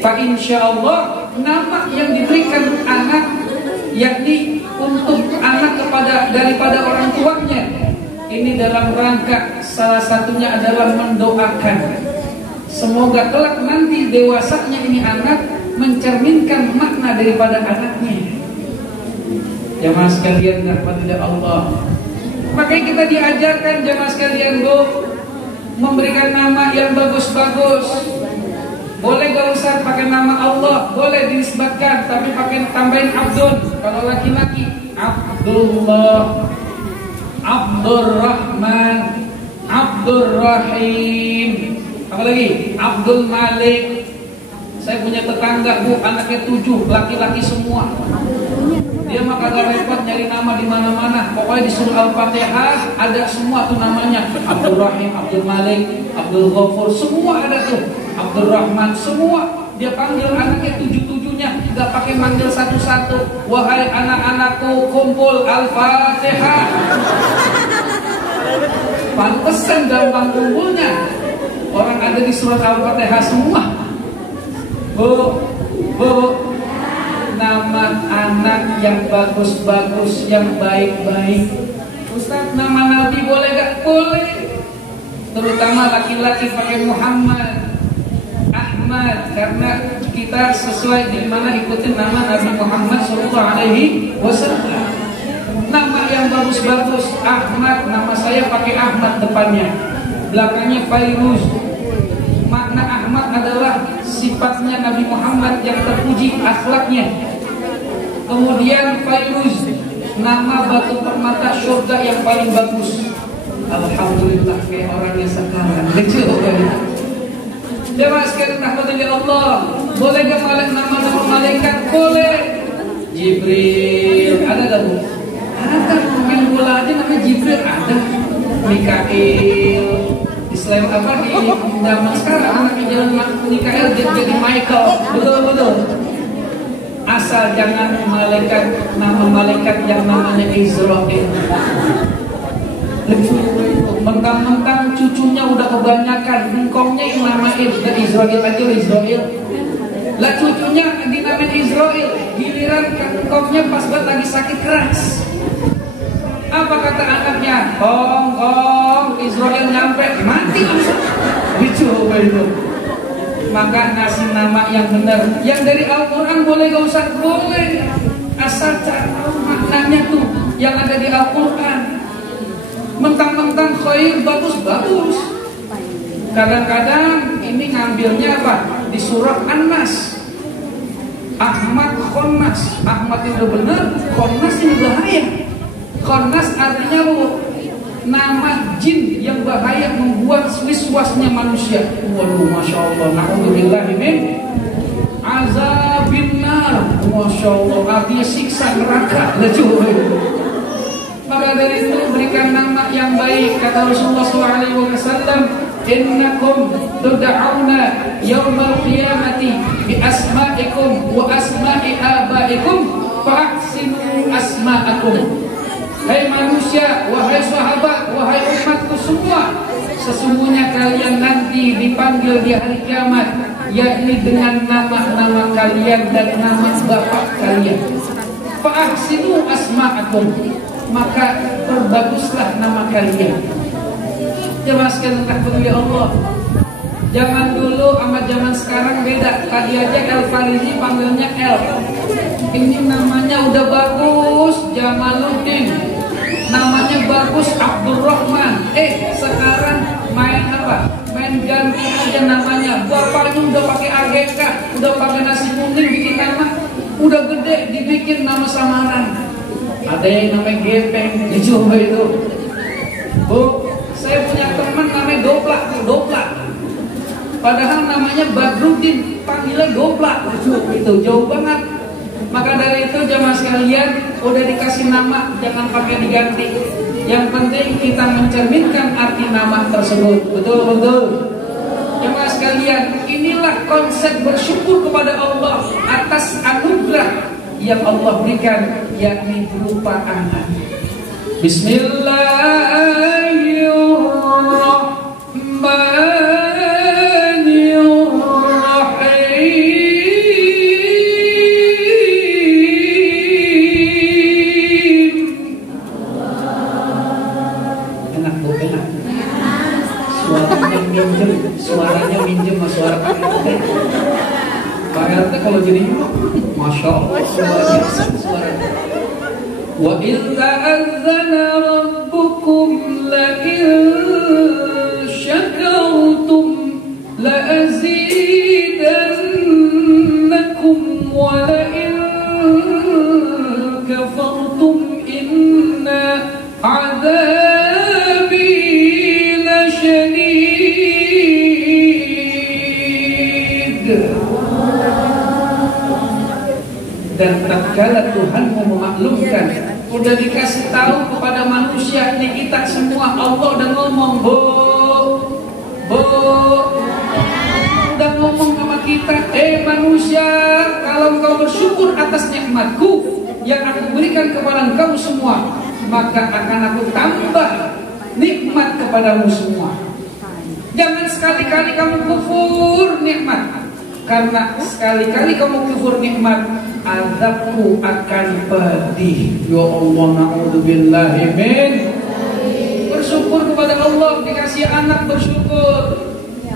Pak insya Allah nama yang diberikan anak, yakni untuk anak daripada orang tuanya, ini dalam rangka salah satunya adalah mendoakan semoga kelak nanti dewasanya ini anak mencerminkan makna daripada anaknya. Jamaah sekalian rahmatillah Allah, makanya kita diajarkan jamaah sekalian memberikan nama yang bagus-bagus. Boleh gak usah pakai nama Allah, boleh dinisbatkan, tapi pakai tambahin Abdul. Kalau laki-laki Abdullah, Abdurrahman, Abdurrahim, apa lagi? Abdul Malik. Saya punya tetangga bu, anaknya 7, laki-laki semua. Dia mah kagak repot nyari nama di mana-mana. Pokoknya di surah Al-Fatihah ada semua tuh namanya. Abdul Rahim, Abdul Malik, Abdul Ghafur, semua ada tuh. Abdul Rahman, semua. Dia panggil anaknya 7-7-nya, gak pakai manggil satu-satu. Wahai anak-anakku, kumpul Al-Fatihah. Pantesan gampang kumpulnya. Orang ada di surat Al-Fatihah semua. Bu, nama anak yang bagus-bagus, yang baik-baik. Ustaz, nama Nabi boleh gak? Boleh. Terutama laki-laki pakai Muhammad, Ahmad, karena kita sesuai di mana ikutin nama Nabi Muhammad SAW. Nama yang bagus-bagus, Ahmad, nama saya pakai Ahmad depannya, belakangnya Fairuz. Makna Ahmad adalah sifatnya Nabi Muhammad yang terpuji akhlaknya. Kemudian Fairuz, nama batu permata surga yang paling bagus. Alhamdulillah kayak orangnya sekarang kecil kan. Jemaah sekalian rahmatullah Allah, Boleh gak nama-nama malaikat? Boleh. Jibril, ada gak Bu? Ada, pemain bola aja namanya Jibril ada. Mikail, Islam apa di zaman sekarang anaknya jalan Mikail jadi Michael, betul. Asal jangan nama malaikat yang namanya Israel. Mentang-mentang cucunya udah kebanyakan, engkongnya yang namain dari Israel aja Israel. Lah cucunya dinamain Israel, giliran engkongnya pas banget lagi sakit keras. Apa kata anaknya? Kong, Israel nyampe, mati langsung. Dicoba itu. Maka ngasih nama yang benar. Yang dari Al-Quran boleh gak usah? Boleh. Asal cara maknanya tuh yang ada di Al-Quran. Mentang-mentang khair bagus. Kadang-kadang ini ngambilnya apa? Di surah An-Nas. Ahmad Khonnas. Ahmad itu benar, Khonnas ini bahaya. Khonnas artinya nama jin yang bahaya membuat wiswasnya manusia. Waduh, masya Allah. Na'udzubillahi min azabin nar. Masya Allah, artinya siksa neraka. Maka dari itu berikan nama yang baik. Kata Rasulullah SAW, innakum tud'auna yawmal qiyamati bi asma'ikum wa asma'i abaikum fa'ahsinu asma'akum. Hai manusia, wahai sahabat, wahai umatku semua, sesungguhnya kalian nanti dipanggil di hari kiamat, yakni dengan nama-nama kalian dan nama bapak kalian. Fa'ahsinu asma'akum, maka perbaguslah nama kalian. Jemaah sekalian ya Allah, zaman dulu sama zaman sekarang beda. Tadi aja El Farizi panggilnya El. Ini namanya udah bagus, Jamaluddin. Namanya bagus, Abdurrahman. Sekarang main apa? Main ganti aja namanya. Bapaknya udah pakai AGK, udah pakai nasi kuning bikin nama, udah gede dibikin nama samaran. Ada yang namanya Gepeng, dicoba itu. Bu, saya punya teman namanya Doplak. Padahal namanya Badruddin, panggilnya Doplak. Itu jauh banget. Maka dari itu jemaah sekalian, udah dikasih nama jangan pakai diganti. Yang penting kita mencerminkan arti nama tersebut. Betul. Jemaah sekalian, inilah konsep bersyukur kepada Allah atas anugerah yang Allah berikan, yakni berupa anak. Bismillahirrahmanirrahim. Suaranya minjem sama suara Pak RT kalau jadi masya Allah suaranya. Wa idza azana rabbukum la in syakartum la azidannakum wa la in kafartum inna azabi lasyadid. Dan tatkala Tuhanmu memaklumkan, udah dikasih tahu kepada manusia ini kita semua, Allah udah ngomong, bo, udah ngomong sama kita, manusia, kalau engkau bersyukur atas nikmatku yang aku berikan kepada engkau semua, maka akan aku tambah nikmat kepadamu semua. Jangan sekali-kali kamu kufur nikmat, karena sekali-kali kamu kufur nikmat, azabku akan pedih. Ya Allah, na'udzubillahi min. Bersyukur kepada Allah, dikasih anak bersyukur,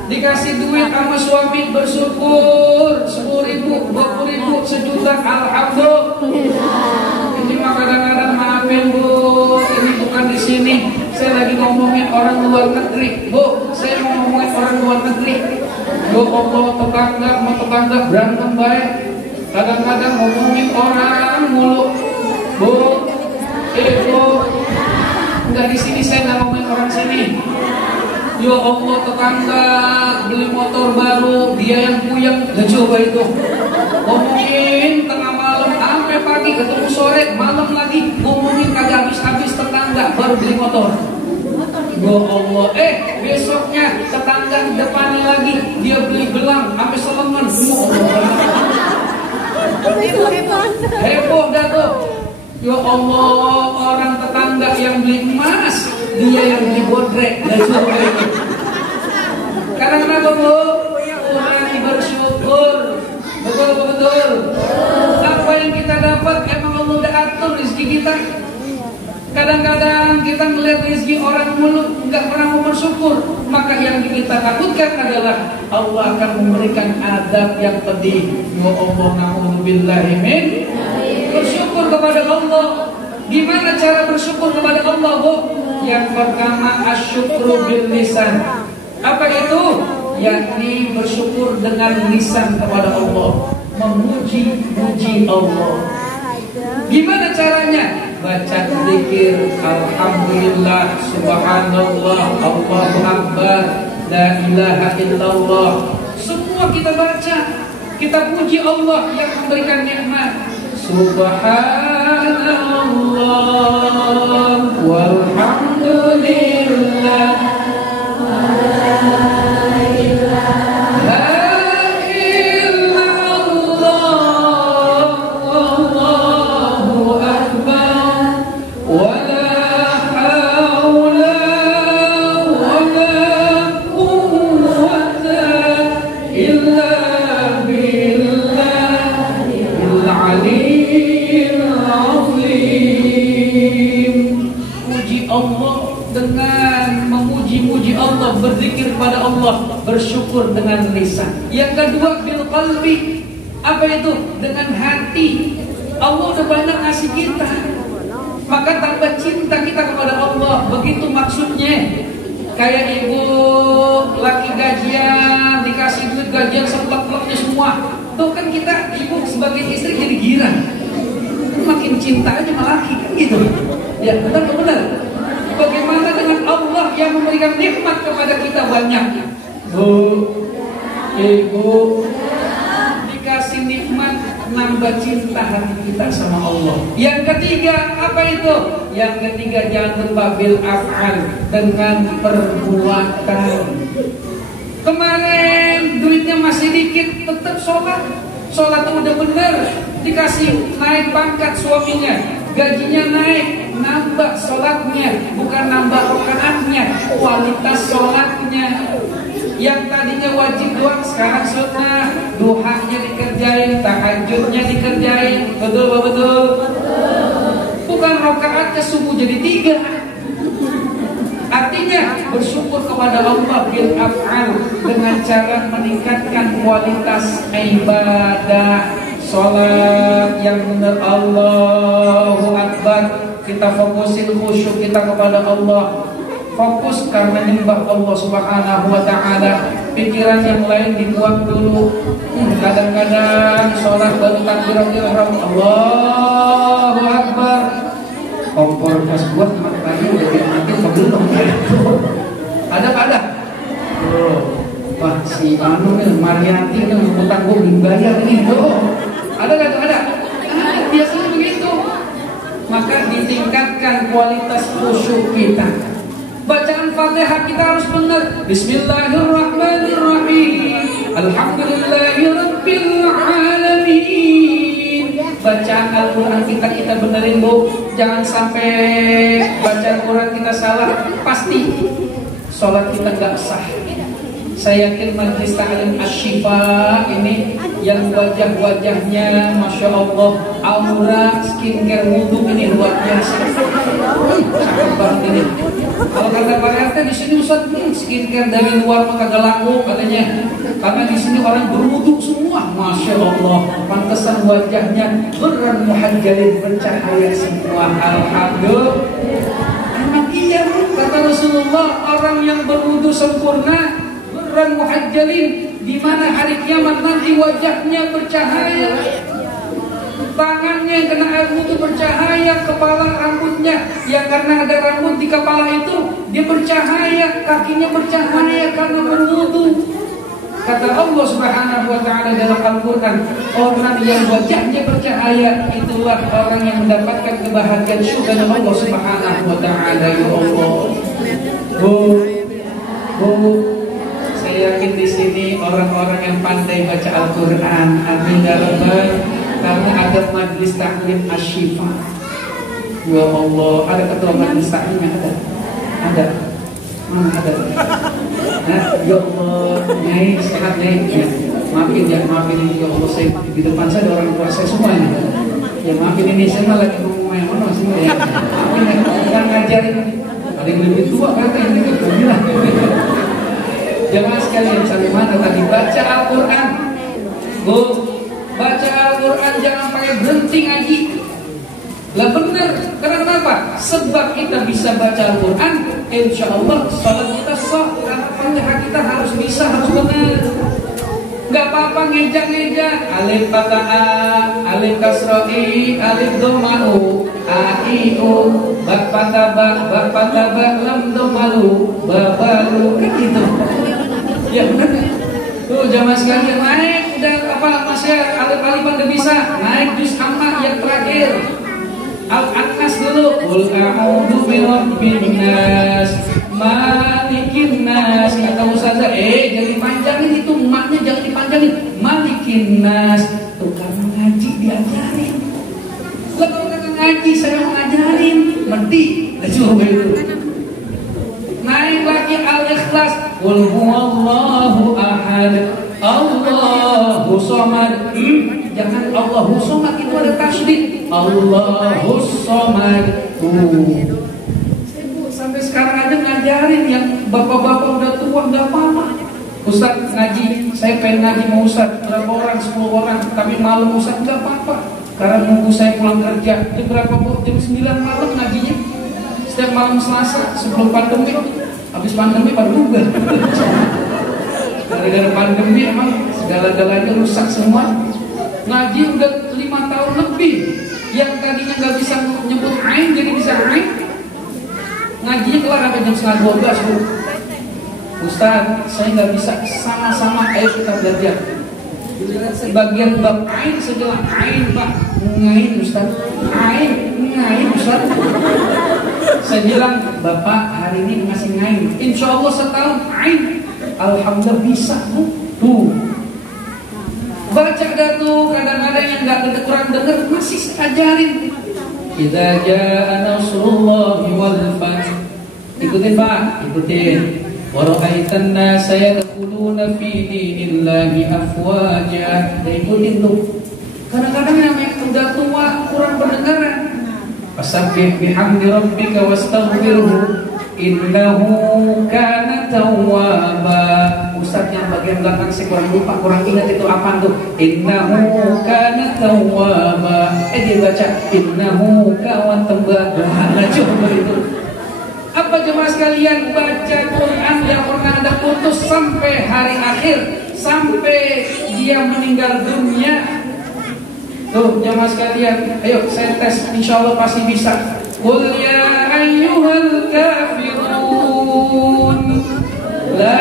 dikasih duit sama suami bersyukur, 10.000, 20.000, sejuta, alhamdulillah. Ini mah kadang-kadang maafin Bu, ini bukan di sini. Saya lagi ngomongin orang luar negeri. Bu, saya mau ngomongin orang luar negeri. Ya Allah, tetangga berantem baik. Kadang-kadang ngomongin orang mulu. Bu, Bu, enggak di sini, saya nggak ngomongin orang sini. Ya Allah, tetangga beli motor baru, dia yang puyeng. Nah, coba itu ngomongin tengah malam sampai pagi, ketemu sore, malam lagi ngomongin kagak habis-habis. Tetangga baru beli motor. Ya Allah, besoknya tetangga depannya lagi dia beli gelang sampai selengan. Heboh dah tuh. Ya Allah, orang tetangga yang beli emas, dia yang beli bodrek. Karena apa, Bu? Kurang bersyukur. Betul. Apa yang kita dapat emang Allah udah atur rezeki kita. Kadang-kadang kita melihat rezeki orang mulu, nggak pernah mau bersyukur. Maka yang kita takutkan adalah Allah akan memberikan azab yang pedih. Ya Allah, na'udzubillahi min. Bersyukur kepada Allah. Gimana cara bersyukur kepada Allah, Bu? Yang pertama, asyukru bil lisan. Apa itu? Yakni bersyukur dengan lisan kepada Allah, memuji-muji Allah. Gimana caranya? Baca zikir, alhamdulillah, subhanallah, Allahu akbar, la ilaha illallah. Semua kita baca, kita puji Allah yang memberikan nikmat. Subhanallah walhamdulillah. Berzikir kepada Allah, bersyukur dengan lisan. Yang kedua, bil qalbi. Apa itu? Dengan hati. Allah udah banyak ngasih kita, maka tambah cinta kita kepada Allah. Begitu maksudnya. Kayak ibu laki gajian, dikasih duit gajian seplek-pleknya semua. Tuh kan kita, ibu sebagai istri jadi girang, makin cinta aja sama laki, gitu. Ya, benar. Bagaimana dengan Allah yang memberikan nikmat kepada kita banyak? Bu, ibu, dikasih nikmat, nambah cinta hati kita sama Allah. Yang ketiga, apa itu? Yang ketiga, jangan lupa bil af'al, dengan perbuatan. Kemarin duitnya masih dikit, tetap sholat. Sholat itu udah bener, dikasih naik pangkat suaminya, gajinya naik, nambah sholatnya, bukan nambah rakaatnya, kualitas sholatnya. Yang tadinya wajib doang, sekarang sunnah. Duhanya dikerjain, tahajudnya dikerjain. Betul. Bukan rakaatnya subuh jadi 3. Artinya bersyukur kepada Allah bil af'al, dengan cara meningkatkan kualitas ibadah. Sholat yang benar, Allahu Akbar. Kita fokusin khusyuk kita kepada Allah. Fokus karena nyembah Allah Subhanahu wa ta'ala. Pikiran yang lain dibuang dulu. Kadang-kadang sholat baru takbiratul ihram, Allahu Akbar. Kompor gas buat makanya udah mati belum? Ada. Wah, si Anu nih, Marianti nih, ngutang gue belum bayar nih. Ada. Biasanya begitu. Maka ditingkatkan kualitas khusyuk kita. Bacaan Fatihah kita harus benar. Bismillahirrahmanirrahim. Alhamdulillahirabbil alamin. Bacaan Al-Quran kita benerin, Bu. Jangan sampai baca Al-Quran kita salah. Pasti sholat kita gak sah. Saya yakin Majelis Ta'lim Asy-Syifa ini yang wajah-wajahnya Masya Allah, aura skincare wudhu ini luar biasa. Cakep banget ini. Kalau kata Pak RT di sini Ustaz, skincare dari luar maka gak laku katanya. Karena di sini orang berwudhu semua, Masya Allah. Pantesan wajahnya beran muhajjalin, bercahaya semua. Alhamdulillah. Emang iya, kata Rasulullah, orang yang berwudhu sempurna beran muhajjalin, di mana hari kiamat nanti wajahnya bercahaya. tangannya yang kena air wudhu bercahaya, kepala rambutnya yang karena ada rambut di kepala itu dia bercahaya, kakinya bercahaya karena berwudhu. Kata Allah Subhanahu wa ta'ala dalam Al-Quran, orang yang wajahnya bercahaya itulah orang yang mendapatkan kebahagiaan surga dari Allah Subhanahu wa ta'ala. Ya Allah, saya yakin di sini orang-orang yang pandai baca Al-Quran. Amin ya rabbal. Karena ada majlis taklim asyifa. Ya Allah, ada ketua majlis taklimnya ada. Mana ada? Nah, ya Allah, Nyai sehat Nyai. Ya, maafin ya Allah, saya di depan saya ada orang tua saya semua ya. Ya maafin ini saya malah lagi ngomong yang mana semua ya. Maafin ya, kita ngajarin. Ada yang lebih tua kata ini bilang. Jemaah sekalian, sampai mana tadi baca Al-Quran? Bu, baca Al-Quran jangan pakai berhenti ngaji. Lah benar, karena kenapa? Sebab kita bisa baca Al-Quran, insya Allah salat kita sah. Karena kita harus bisa, harus benar. Gak apa-apa ngejak-ngejak. Alif fathah A, alif kasrah I, alif doma'u, A, I, U, bak fathah ba, lam domalu, babalu. Kan gitu. Ya benar. Tuh jamaah sekalian, naik udah apa masih alif-alifan udah bisa. Naik juz amma yang terakhir. Al-Anas dulu. Qul a'udzu birabbin nas, malikin nas. Kata ustazah, jangan dipanjangin itu, maknya jangan dipanjangin. Malikin nas. Tuh karena ngaji diajarin. Kalau kata ngaji saya mau ngajarin, mending coba itu. Naik lagi Al-Ikhlas. Qul huwallahu ahad, Allahu somad. Jangan Allahu somad itu ada tasydid. Allahu somad. Sampai sekarang aja ngajarin yang bapak-bapak udah tua nggak apa-apa. Ustaz ngaji, saya pengen ngaji mau Ustaz berapa orang, 10 orang, tapi malam Ustaz nggak apa-apa. Karena nunggu saya pulang kerja. Jam berapa Bu? Jam 9 malam ngajinya. Setiap malam Selasa sebelum pandemi. Habis pandemi baru bubar. Gara-gara pandemi emang segala-galanya rusak semua. Ngaji udah 5 tahun lebih. Yang tadinya nggak bisa nyebut ain jadi bisa ain. Ngajinya kelar sampai jam 11:30 Bu. Ustaz, saya nggak bisa, sama-sama ayo kita belajar. Sebagian bab ain sejelas ain Pak, ngain Ustaz, ngain Ustaz. Saya bilang Bapak hari ini masih ngain, insya Allah setahun ain. Alhamdulillah bisa Bu. Tuh baca dah tuh, kadang-kadang yang nggak kurang dengar masih saya ajarin. Idza jaa nasrullahi wal fath. Ikutin Pak, ikutin. Wa ra'aitan nasa yadkhuluna fi dinillahi afwaja. Ikutin tuh. Kadang-kadang yang udah tua kurang pendengaran. Fasabbih bihamdi rabbika wastaghfirhu innahu kana tawwaba. Ustaz yang bagian belakang saya kurang lupa, kurang ingat itu apa tuh. Innahu kana tawwaba. Dia baca innahu kawan tembak. Nah, coba itu. Apa jemaah sekalian, baca Quran yang pernah Anda putus sampai hari akhir, sampai dia meninggal dunia. Tuh jemaah sekalian, ayo saya tes, insya Allah pasti bisa. Qul ya ayyuhal kafirun la.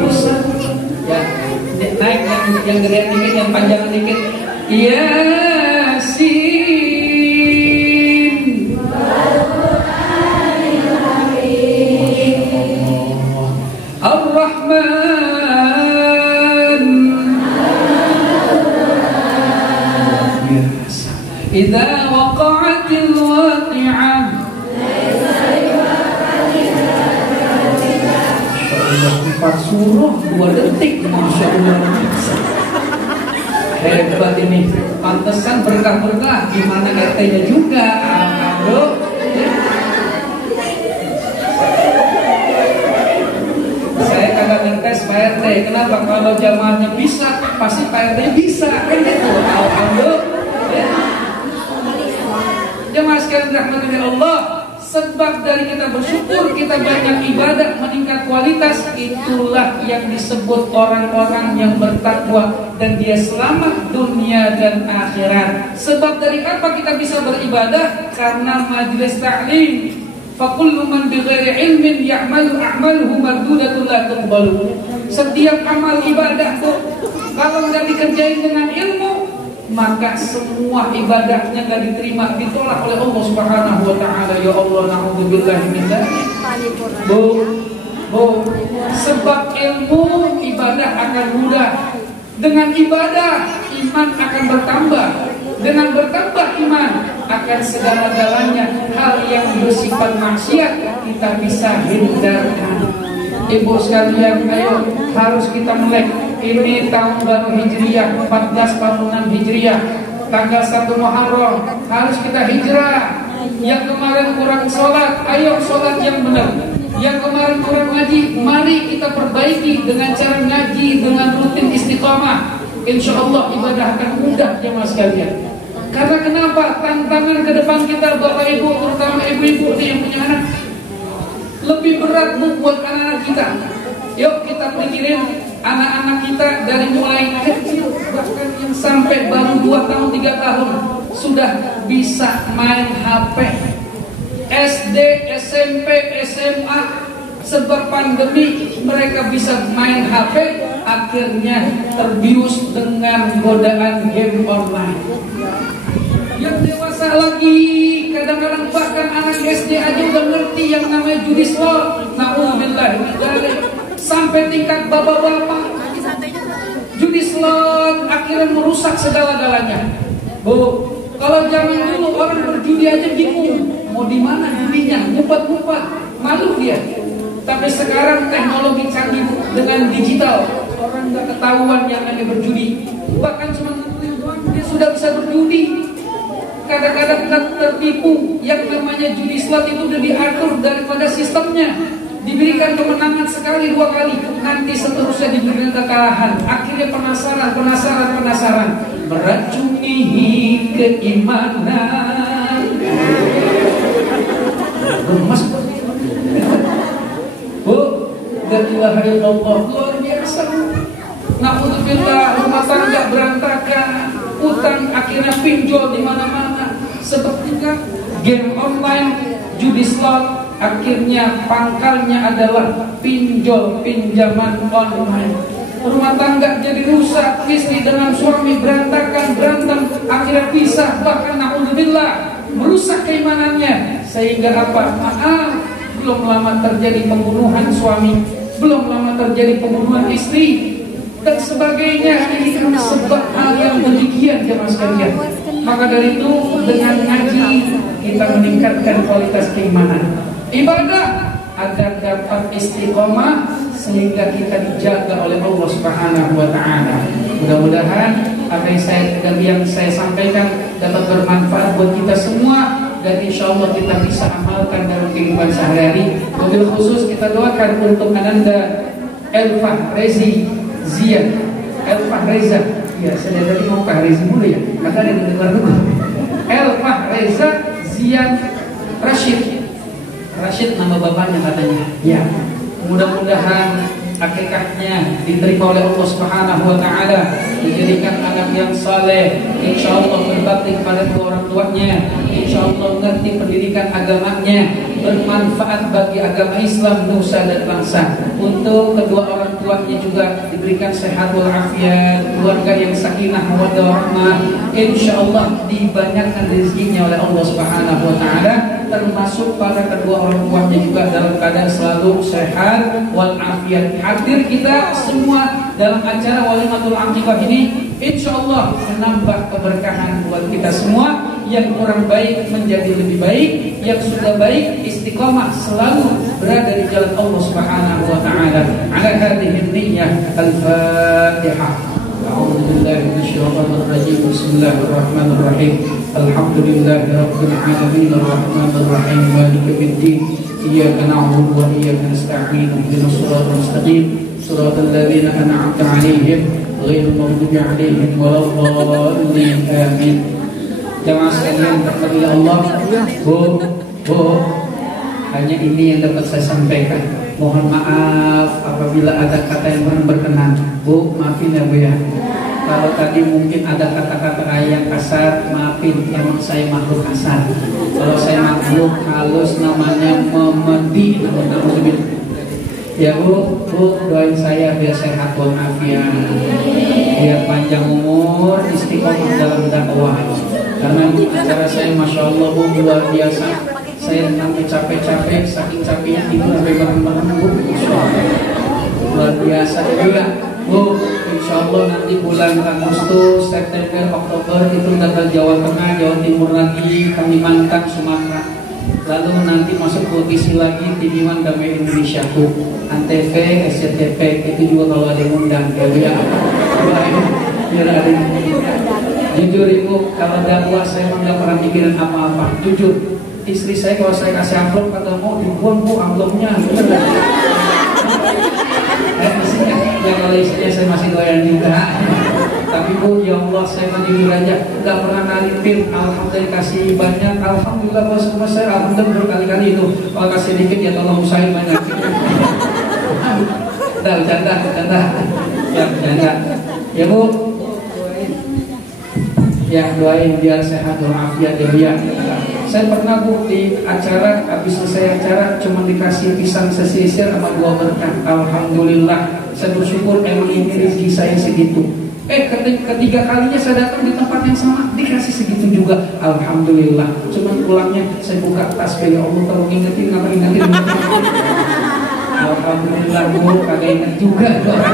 Bisa ya, naik yang gedean dikit, yang panjang dikit. Yasin Ar-Rahman Idza waqa'atil waqi'ah. Empat surah 2 detik, Masya Allah. Hebat ini, pantesan berkah-berkah. Gimana RT-nya juga, alhamdulillah. Saya kadang ngetes Pak RT, kenapa? Kalau jamaahnya bisa, pasti Pak RT bisa, kan gitu. Alhamdulillah. Jamaah sekalian rahmatullah Allah, Sebab dari kita bersyukur, kita banyak ibadah, meningkat kualitas, itulah yang disebut orang-orang yang bertakwa dan dia selamat dunia dan akhirat. Sebab dari apa kita bisa beribadah? Karena majelis ta'lim. Fakullu man bighairi ilmin ya'malu a'maluhu mardudatun la tuqbalu. Setiap amal ibadah tuh kalau nggak dikerjain dengan ilmu, maka semua ibadahnya nggak diterima, ditolak oleh Allah Subhanahu wa taala. Ya Allah, na'udzubillahi min dzalik. Bu, sebab ilmu ibadah akan mudah. Dengan ibadah iman akan bertambah. Dengan bertambah iman akan segala-galanya hal yang bersifat maksiat kita bisa hindarkan. Ibu sekalian, ayo harus kita melek. Ini tahun baru Hijriah 1446 Hijriah, tanggal 1 Muharram harus kita hijrah. Yang kemarin kurang sholat, ayo sholat yang benar. Yang kemarin kurang ngaji, mari kita perbaiki dengan cara ngaji, dengan rutin istiqamah. Insya Allah ibadah akan mudah jemaah sekalian. Karena kenapa? Tantangan ke depan kita Bapak Ibu, terutama ibu-ibu yang punya anak, lebih berat buat anak-anak kita. Yuk kita pikirin anak-anak kita dari mulai kecil, bahkan yang sampai baru 2 tahun 3 tahun sudah bisa main HP. SD, SMP, SMA, sebab pandemi mereka bisa main HP, akhirnya terbius dengan godaan game online. Yang dewasa lagi, kadang-kadang bahkan anak SD aja udah ngerti yang namanya judi slot. Na'udzubillah min dzalik. Sampai tingkat bapak-bapak, judi slot akhirnya merusak segala-galanya. Bu, kalau zaman dulu orang berjudi aja bingung, mau di mana judinya, ngumpet-ngumpet, malu dia. Tapi sekarang teknologi canggih dengan digital, orang nggak ketahuan yang namanya berjudi. Bahkan cuma doang dia sudah bisa berjudi. Kadang-kadang tertipu. Yang namanya judi slot itu udah diatur daripada sistemnya. Diberikan kemenangan sekali 2 kali, nanti seterusnya diberikan kekalahan. Akhirnya penasaran, meracuni keimanan. Gemas Bu, la ilaha illallah, luar biasa. Na'udzubillah, rumah tangga berantakan, utang akhirnya pinjol di mana-mana. Sepertinya game online, judi slot, akhirnya pangkalnya adalah pinjol, pinjaman online. Rumah tangga jadi rusak, istri dengan suami berantakan, berantem, akhirnya pisah, bahkan na'udzubillah merusak keimanannya. Sehingga apa? Maaf, belum lama terjadi pembunuhan suami, belum lama terjadi pembunuhan istri, dan sebagainya. Ini kan sebab hal yang demikian jemaah sekalian. Maka dari itu dengan ngaji kita meningkatkan kualitas keimanan, ibadah agar dapat istiqomah sehingga kita dijaga oleh Allah Subhanahu wa taala. Mudah-mudahan apa yang saya sampaikan dapat bermanfaat buat kita semua dan insyaallah kita bisa amalkan dalam kehidupan sehari-hari. Wabil khusus kita doakan untuk Ananda Elfah Rezi Zia, Elfah Reza. Ya, saya tadi mau Pak Rezi dulu ya. Kata ada yang dengar dulu. Elfah Reza Zia Rashid nama bapaknya katanya. Ya, mudah-mudahan akikahnya diterima oleh Allah Subhanahu wa taala, dijadikan anak yang saleh, insyaallah berbakti kepada kedua orang tuanya, insyaallah mengerti pendidikan agamanya, bermanfaat bagi agama Islam, nusa dan bangsa. Untuk kedua orang tuanya juga diberikan sehat walafiat, keluarga yang sakinah mawaddah warahmah, insyaallah dibanyakkan rezekinya oleh Allah Subhanahu wa taala, termasuk para kedua orang tuanya juga dalam keadaan selalu sehat walafiat. Hadir kita semua dalam acara Walimatul Aqibah ini, insyaallah menambah keberkahan buat kita semua. Yang kurang baik menjadi lebih baik, yang sudah baik istiqomah selalu berada di jalan Allah Subhanahu wa taala. Ala hadhihi niyyah al-Fatihah. A'udzu billahi minasyaitonir rajim. Bismillahirrahmanirrahim. Alhamdulillahi rabbil alamin arrahmanir rahim maliki yaumiddin. Iyyaka na'budu wa iyyaka nasta'in. Ihdinas siratal mustaqim. Siratal ladzina an'amta 'alaihim ghairil maghdubi 'alaihim waladdallin. Amin. Jamaah sekalian terkasih Allah, Bu, hanya ini yang dapat saya sampaikan. Mohon maaf apabila ada kata yang kurang berkenan. Bu, maafin ya Bu ya. Kalau tadi mungkin ada kata-kata yang kasar, maafin, emang saya makhluk kasar. Kalau saya makhluk halus namanya memedi. Ya Bu, doain saya biar sehat walafiat, biar panjang umur, istiqomah dalam dakwah. Karena acara saya masya Allah Bu luar biasa. Saya sampai capek-capek, saking capeknya tidur sampai bareng-bareng Bu. Luar biasa juga Bu. Insya Allah nanti bulan Agustus, September, Oktober itu datang Jawa Tengah, Jawa Timur lagi, Kalimantan, Sumatera. Lalu nanti masuk posisi lagi Timiman Damai Indonesia Bu, Antv, SCTV itu juga kalau ada yang undang ya Bu ya. Biar ada yang jujur Ibu, kalau dakwah saya memang gak pernah mikirin apa-apa. Jujur, istri saya kalau saya kasih amplop kata mau dibuang Bu amplopnya. Mestinya ya kalau istrinya saya masih doyan juga. Tapi Bu, ya Allah saya mah jujur aja gak pernah nalipin. Alhamdulillah kasih banyak. Alhamdulillah kalau semua saya alhamdulillah berkali-kali itu. Kalau kasih dikit ya tolong usahain banyak. Udah bercanda. Ya bercanda. Ya Bu, ya doain biar sehat walafiat ya. Saya pernah Bu di acara, habis selesai acara cuma dikasih pisang sesisir sama 2 berkah. Alhamdulillah, saya bersyukur emang ini rezeki saya segitu. Ketiga kalinya saya datang di tempat yang sama dikasih segitu juga. Alhamdulillah. Cuma pulangnya saya buka tas, ya Allah kalau ingetin. Alhamdulillah Bu, kagak inget juga doa.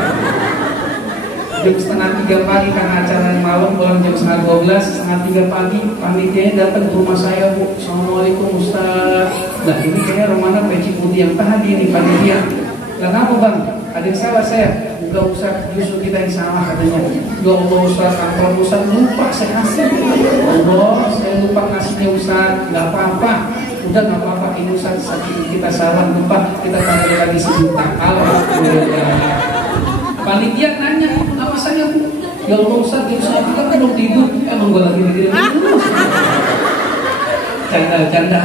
Jam 2:30 pagi karena acara malam, pulang jam 11:30, 2:30 pagi panitianya datang ke rumah saya Bu. Assalamualaikum Ustaz. Nah ini kayaknya Romana peci putih yang tadi nih panitia. Kenapa Bang? Ada yang salah saya? Enggak Ustaz, justru kita yang salah katanya. Ya Allah Ustaz, kalau Ustaz lupa saya kasih. Allah, saya lupa kasihnya Ustaz. Gak apa-apa. Udah gak apa-apa, ini Ustaz kita salah lupa, kita tanya lagi sejuta. Alhamdulillah. Panitia nanya apa saya Bu? Ya Allah Ustaz, kita belum tidur. Emang gue lagi mikirin terus. Canda.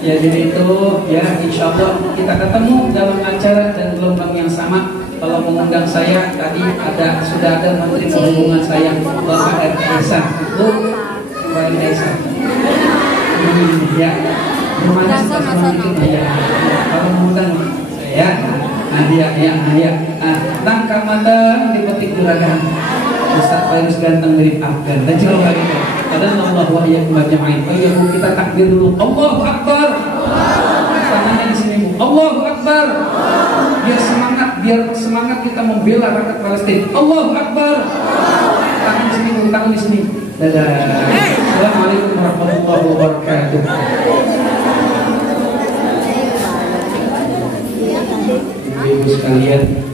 Ya jadi itu ya insya Allah kita ketemu dalam acara dan gelombang yang sama. Kalau mengundang saya tadi sudah ada Menteri Perhubungan saya Bapak R. Kaisar. Bu, Bapak R. Kaisar. Ya, rumahnya sedikit ya. Kalau mengundang saya. Ya. Tangkap mata dipetik juragan. Ustaz Fairuz ganteng mirip Afgan. Dan coba gitu. Padahal Allah wa iyyakum ajma'in. Ya Bu, kita takbir dulu. Allahu Akbar. Tangannya di sini Bu. Allahu Akbar. Biar semangat kita membela rakyat Palestina. Allahu Akbar. Tangan di sini Bu, tangan di sini. Dadah. Assalamualaikum warahmatullahi wabarakatuh. Ibu sekalian,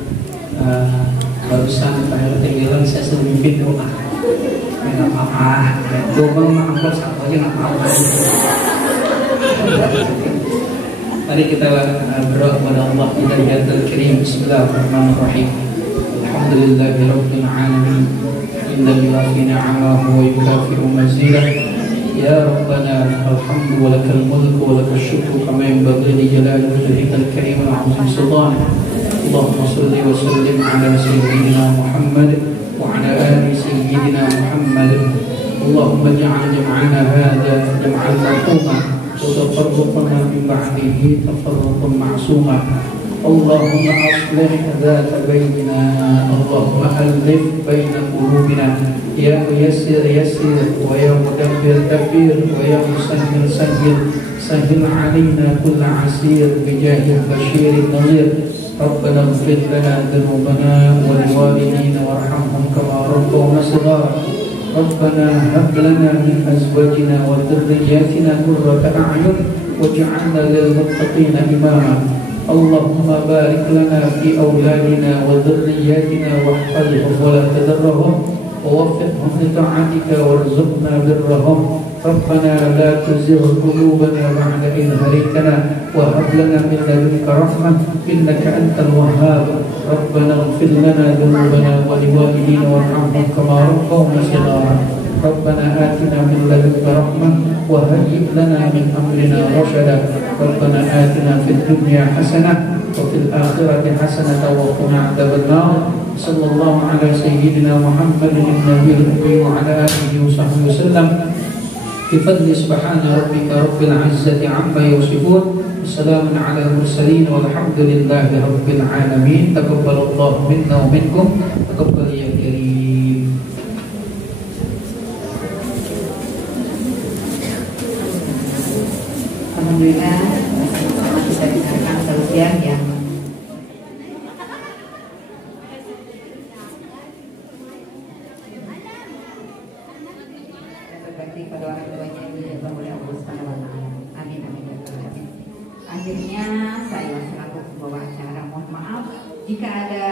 barusan Pak RT bilang saya suruh mimpin doa. Ya nggak apa-apa, doa maaf satu aja nggak apa-apa. Mari kita berdoa kepada Allah. Hidayatul Karim. Bismillahirrahmanirrahim. Alhamdulillahirabbil alamin. Innal lillahi ni'amahu wa yukafi'u mazidah. Ya Rabbana alhamdu wa lakal mulku wa lakal syukru kama yanbaghi li jalali wajhikal karim wa 'azimi sultanik. Allahumma shalli wa sallim ala sayyidina Muhammad wa ala ali sayyidina Muhammad. Allahumma ij'al jam'ana hadha jam'an marhuma wa tafarruqana min ba'dihi tafarruqan ma'suma. Allahumma aslih dhata bainina, Allahumma alif baina qulubina. Ya muyassir yassir, wa ya mudabbir dabbir, wa ya musahhil sahhil alaina kulla asir bijahil bashir nadhir. Rabbana ighfir lana dhunubana wa liwalidina warhamhum kama rabbawna shighara. Rabbana hab lana min azwajina wa dhurriyyatina qurrata a'yun waj'alna lil muttaqina imama. Allahumma barik lana fi awladina wa dhurriyyatina wahfazhum wa la tadarrahum ووفقهم لطاعتك وارزقنا برهم. ربنا لا تزغ قلوبنا بعد إذ هديتنا وهب لنا من لدنك رحمة إنك أنت الوهاب. ربنا اغفر لنا ذنوبنا ولوالدينا وارحمهم كما ربونا صغارا. ربنا آتنا من لدنك رحمة وهيئ لنا من أمرنا رشدا ربنا آتنا في الدنيا حسنة وفي الآخرة حسنة وقنا عذاب النار صلى الله على سيدنا محمد النبي الأمي وعلى آله وصحبه وسلم بفضل سبحان ربك رب العزة عما يصفون وسلام على المرسلين والحمد لله رب العالمين تقبل الله منا ومنكم تقبل يا كريم. Alhamdulillah kita dengarkan tausiah yang berbakti pada orang tuanya yang dijaga oleh Allah Subhanahu wa taala. Amin amin ya rabbal alamin. Akhirnya saya selaku pembawa acara mohon maaf jika ada